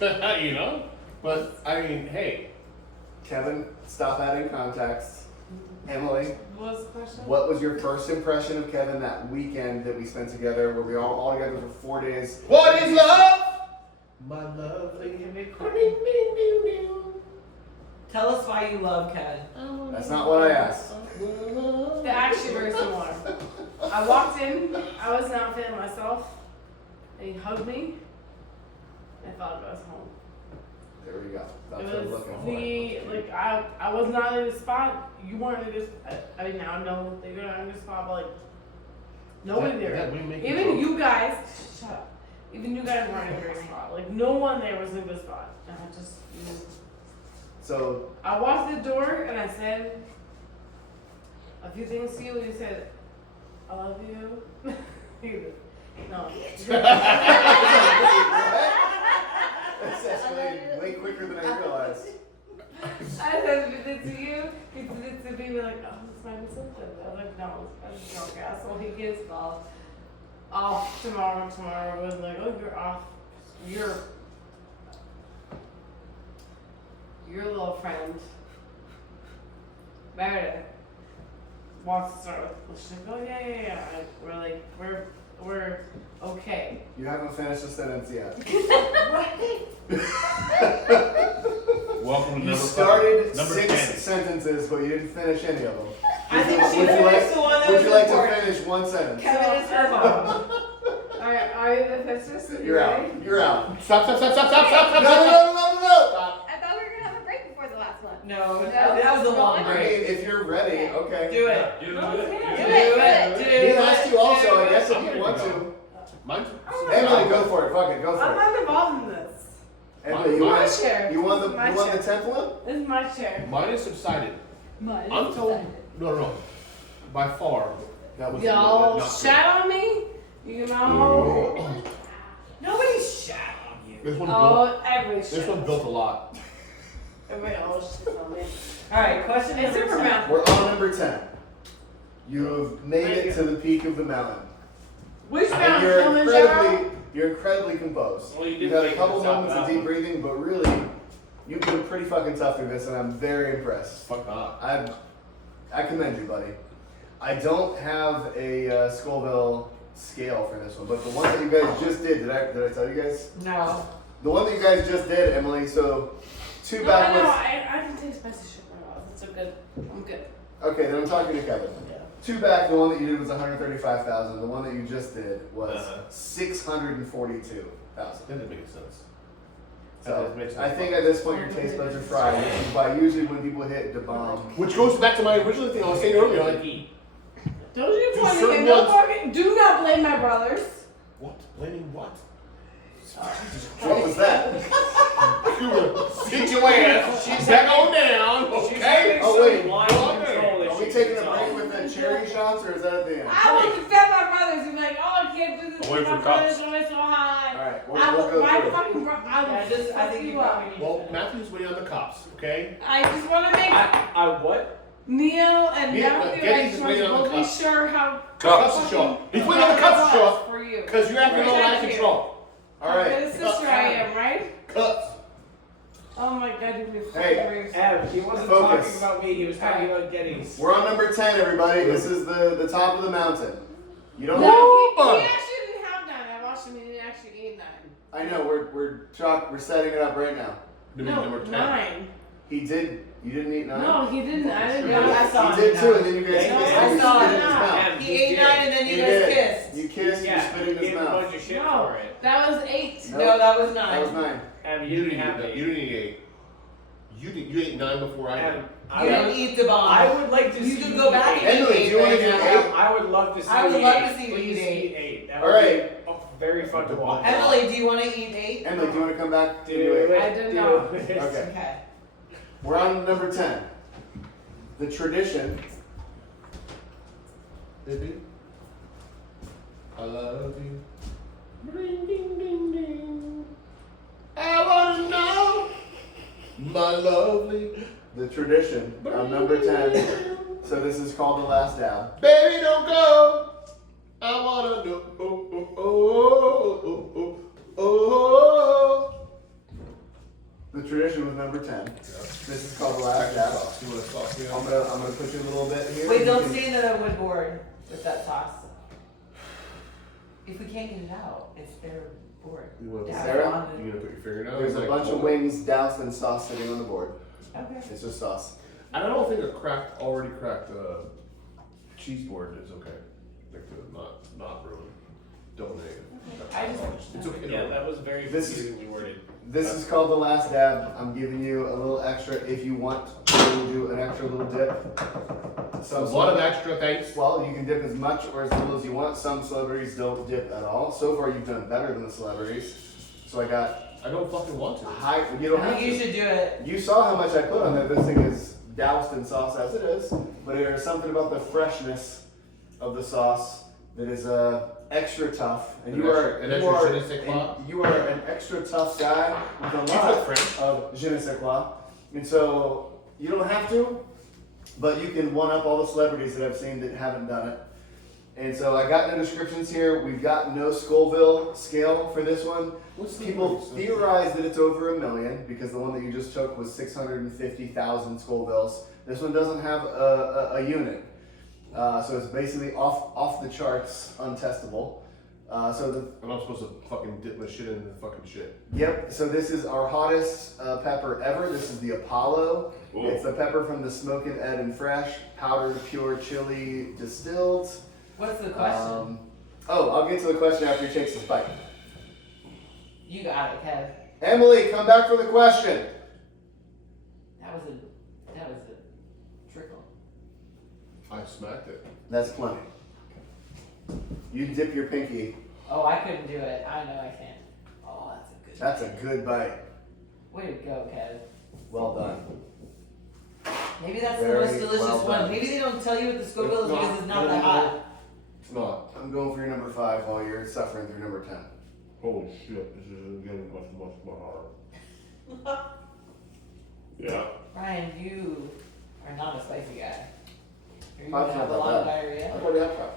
You know? But, I mean, hey. Kevin, stop adding context. Emily, What was the question? what was your first impression of Kevin that weekend that we spent together, where we all together for 4 days? What is love? My lovely. Tell us why you love Kevin. That's not what I asked. They're actually very similar. I walked in, I was not feeling myself, and he hugged me. I thought I was home. There we go. That's It what I'm was looking for. like I was not in a spot. You weren't in this. I mean, now I know that you're not in this spot, but like nobody there. Even you guys, shut up. Even you guys weren't in a great spot. Like no one there was in a good spot. And I just, So, I walked the door and I said a few things to you. And you said, "I love you." No. that's escalated way quicker than I realized. I said it to you. He did it to me. We're like, oh, this might be something. I was like, no, I'm just drunk ass. So he gets off tomorrow. I was like, oh, you're off. Your little friend, Meredith, walks to start with. She's like, oh yeah. We're like, we're okay. You haven't finished the sentence yet. Welcome to You number started number 6 10. sentences, but you didn't finish any of them. I think she Would you finished the one that Would was you like to important. finish one sentence? Kevin is her mom. Are you the fastest? You're out. You're out. Stop. No, no, no, no, no, no. I thought we were gonna have a break before the last one. No, that was a long I break. mean, if you're ready, okay. Do it. Do No, it. yeah. Do it. He asked you also, I Do guess, it. if you want to. Mine. Emily, go for it. Fuck it, go I'm for it. not involved in this. Emily, you My want chair. you want the My you want chair. the 10th one? This is my chair. Mine is subsided. Mine I'm is told. excited. No. By far, that was Y'all not shat on me. You know. good. Nobody shat on you. This one built. Oh, every This shit. one built a lot. Everybody always shit on me. Alright, question It's number super 10. math. We're on number 10. You have made it to the peak of the mountain. Which And mountain? you're Kilimanjaro? incredibly composed. Well, you did You've had a make couple it to moments of South deep Africa. breathing, but really, you've been pretty fucking tough through this, and I'm very impressed. Fuck not. I commend you, buddy. I don't have a Scoville scale for this one, but the one that you guys just did I tell you guys? No. The one that you guys just did, Emily, so 2 No, backwards. I can take spicy shit in my mouth. It's a good. I'm good. Okay, then I'm talking to Kevin. Yeah. 2 back, the one that you did was 135,000. The one that you just did was Uh-huh. 642,000. That didn't make sense. So I think at this point your taste buds are fried, which is why usually when people hit the bomb, Which goes back to my original thing I was saying earlier. Like, Don't you Do point certain me? No ones- fucking. Do not blame my brothers. what? Blaming what? what was that? Get your ass back on down, okay? Oh wait, Line control are we issues taking a and break with the cherry shots, or is that at the end? I will defend my brothers and be like, oh, I can't do this. I'll wait My for brothers cups. always so high. All right, I we'll will. go My through. fucking. I will. I think you probably need Well, to. Matthew's waiting on the cops, okay? I just want to make I what? Neil and Neil, Matthew. I Getty's just want waiting on the to be cups. sure how. Cups fucking to show up. He's waiting on the cups to show up for you. because you're acting all out of Thank you. control. All How good a right, sister I am, right? Cups. Oh my god, you be Hey. fucking Ev, he wasn't Focus. talking about me, he was talking about Getty's. we're on number 10, everybody. This is the top of the mountain. You don't. No, have, he actually didn't have 9. I watched him. He didn't actually eat 9. I know we're setting it up right now. Number 10. 9. He did. You didn't eat 9. No, he didn't. I didn't. No, I saw He him did eat too, nine. and then you guys Yeah, kissed I and you saw spit it. in his mouth. Ev, He ate 9 and then you You guys did. kissed. You kissed, Yeah, you spit in he his gave a bunch mouth. of shit No, for it. that was 8. No. No, that was That was 9. 9. Ev, You you didn't didn't have eat. it. You didn't eat 8. You ate 9 before I did. Ev, You didn't eat the bomb. I would like to You see can go back and Emily, eat do you wanna 8 do right eight? now. I would love to see I would you love eat. to see you Please eat 8. That All would right. be very fun to watch. Emily, do you want to eat 8? Emily, do you want to come back? Do Do it. it. I did do not. it. Okay. Okay. We're on number 10. The tradition I love you. Ring, ding, ding, ding. I wanna know, my lovely. The tradition of number 10. So this is called the last dab. Baby, don't go. I wanna know. Oh, oh, oh, oh, oh, oh. The tradition was number 10. This is called the last dab. You wanna sauce me I'm on? gonna put you a little bit here. Wait, You don't can- stand on a wood board with that sauce. If we can't get it out, it's their board. You wanna put, Dab Sarah? it on you gonna put your finger down? There's a Like, bunch of hold it. wings doused in sauce sitting on the board. Okay. It's just sauce. And I don't think already cracked cheese board is okay. Like to not ruin. Donate. I just- It's okay. Yeah, that was very This is- confusingly worded. This is called the last dab. I'm giving you a little extra if you want to do an extra little dip. A lot of extra, thanks. Well, you can dip as much or as little as you want. Some celebrities don't dip at all. So far, you've done better than the celebrities. So I got I don't fucking want to. high. You don't I have think you to. should do it. You saw how much I put on there. This thing is doused in sauce as it is, but there's something about the freshness of the sauce that is extra tough. And you are An you extra are je ne sais quoi. you are an extra tough guy with a You lot took French. of je ne sais quoi. And so you don't have to, but you can one up all the celebrities that I've seen that haven't done it. And so I got no descriptions here. We've got no Scoville scale for this one. What's the People word? theorize that it's over 1 million because the one that you just took was 650,000 Scovilles. This one doesn't have a unit. So it's basically off the charts, untestable. And I'm supposed to fucking dip my shit in the fucking shit. Yep, so this is our hottest pepper ever. This is the Apollo. Ooh. It's the pepper from the Smokin' Ed and Fresh, powdered pure chili distilled. What's the question? I'll get to the question after he takes his bite. You got it, Kev. Emily, come back for the question. That was a trickle. I smacked it. That's plenty. You dip your pinky. Oh, I couldn't do it. I know I can't. Oh, that's a good. That's a good bite. Way to go, Kev. Well done. Maybe that's Very the most delicious well one. done. Maybe they don't tell you what the Scoville is It's not. because it's not that hot. It's not. I'm going for your number 5 while you're suffering through number 10. Holy shit, this is getting much harder. Yeah. Ryan, you are not a spicy guy. Are you I've gonna had have a that lot of bad. diarrhea? I've already had that.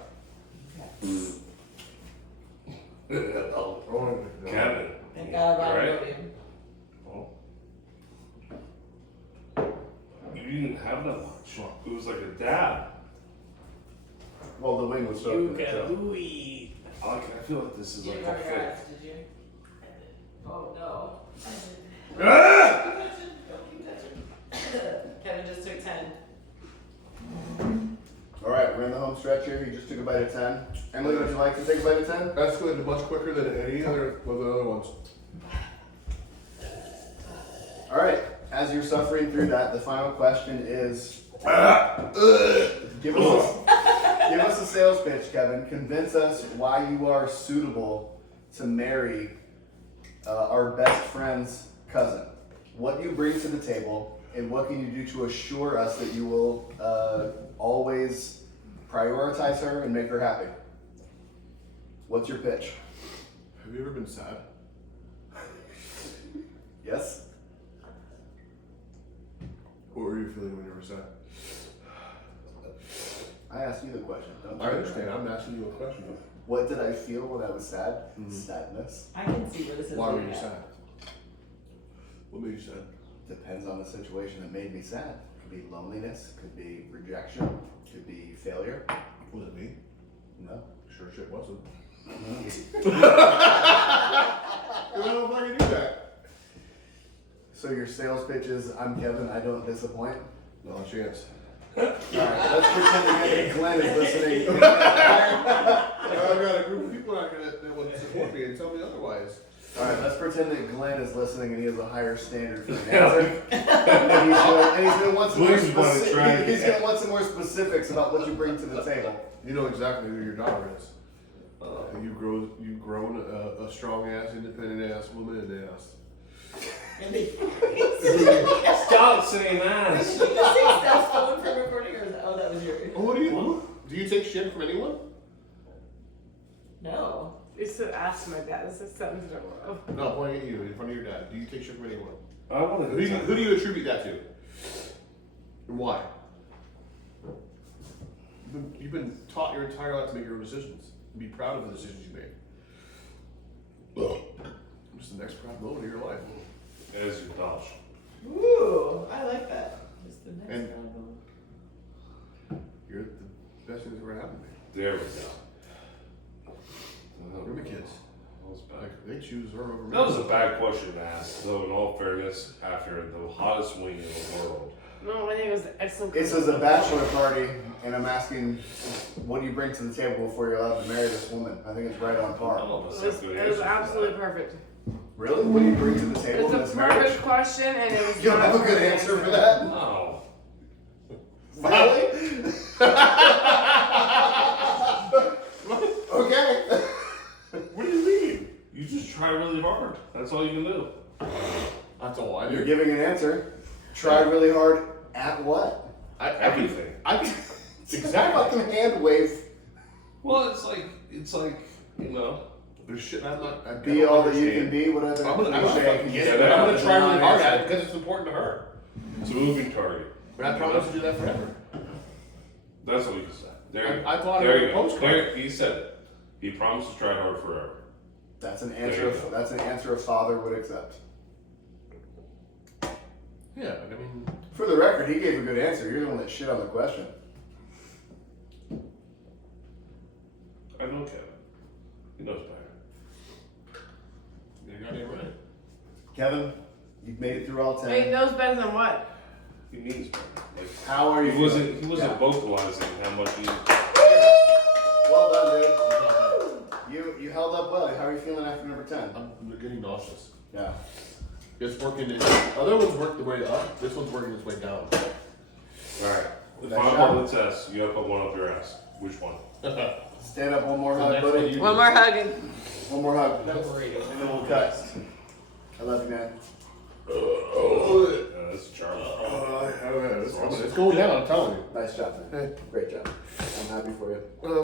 Oh, Kevin. Thank God I brought Right. it Oh. You didn't have that much. It was like a dab. Well, the wing was soaked You in it, can too. Louis. I feel like this is You like didn't a cover your fake. eyes, did you? Oh no. Ah! Don't keep touching. Kevin just took 10. All right, we're in the home stretch here. You just took a bite of 10. Emily, would you like to take a bite of 10? escalated much quicker than any other of the other ones. All right, as you're suffering through that, the final question is give us a sales pitch, Kevin. Convince us why you are suitable to marry our best friend's cousin. What do you bring to the table, and what can you do to assure us that you will always prioritize her and make her happy? What's your pitch? Have you ever been sad? Yes? What were you feeling when you were sad? I asked you the question. Don't I you? understand. I'm asking you a question. What did I feel when I was sad? Mhm. Sadness. I can see where this is Why were leading you at. sad? What made you sad? Depends on the situation that made me sad. Could be loneliness, could be rejection, could be failure. Was it me? No. Sure shit wasn't. Mm-hmm. I don't fucking do that. So your sales pitch is, I'm Kevin, I don't disappoint. No chance. Alright, let's pretend that Glenn is listening. I've got a group of people out here that would support me and tell me otherwise. Alright, let's pretend that Glenn is listening and he has a higher standard for an answer. and he's gonna want some more Please want to try he's it. gonna want some more specifics about what you bring to the table. You know exactly who your daughter is. You've grown a strong ass, independent ass woman and ass. Stop saying that. Did you just take Steph's phone for recording, or is that, oh, that was yours? Oh, what do you do? Do you take shit from anyone? No. It's to ask my dad. This is 7 in a row. No, pointing at you in front of your dad. Do you take shit from anyone? I want Who do you attribute that to? And why? You've been taught your entire life to make your own decisions. Be proud of the decisions you made. Just the next proud moment of your life. As you dodge. Ooh, I like that. Just the next And- one. You're the best thing that's ever happened to me. There we go. We're the kids. That was bad. Like, they choose her over me. That was a bad question to ask, though, in all fairness, after the hottest wing in the world. No, I think it was an excellent. It says a bachelor party, and I'm asking, what do you bring to the table before you're allowed to marry this woman? I think it's right on par. All of us It was, have good it was answers to absolutely that. perfect. Really? What do you bring to the table It's in a this perfect marriage? question, and it was. You don't not have a good perfect answer for that? No. Really? Okay. What do you mean? You just try really hard. That's all you can do. That's all I You're do. giving an answer. Try really hard at what? Everything. I can. It's exactly fucking hand wave. Well, it's like, you know. There's shit I'm not. I Be don't all that you understand. can be, whatever. I'm gonna cliche fucking you get say. it, but I'm gonna That's a try really hard at it non-answer. because it's important to her. It's a moving target. But I promise to do that forever. That's what he said. There you I thought there it you was a go. postcard. There, he said it. He promised to try hard forever. That's an There answer. you go. That's an answer a father would accept. Yeah, but I mean, For the record, he gave a good answer. You're the one that shit on the question. I know Kevin. He knows better. you're goddamn right. Kevin, you've made it through all 10. He knows better than what? He means better. Like, How are you he wasn't. feeling? He wasn't Yeah. vocalizing how much he. Well done, dude. You held up well. How are you feeling after number 10? I'm getting nauseous. Yeah. It's working. Other ones work the way up. This one's working its way down. All right. The That final shot? on the test. You gotta put one up your ass. Which one? Stand up, one more The hug, next buddy. one you- One more hugging. One more hug. Number 8. And then we'll cut. I love you, man. That's Charlie. It's going down. I'm telling you. Nice job, man. Great job. I'm happy for you.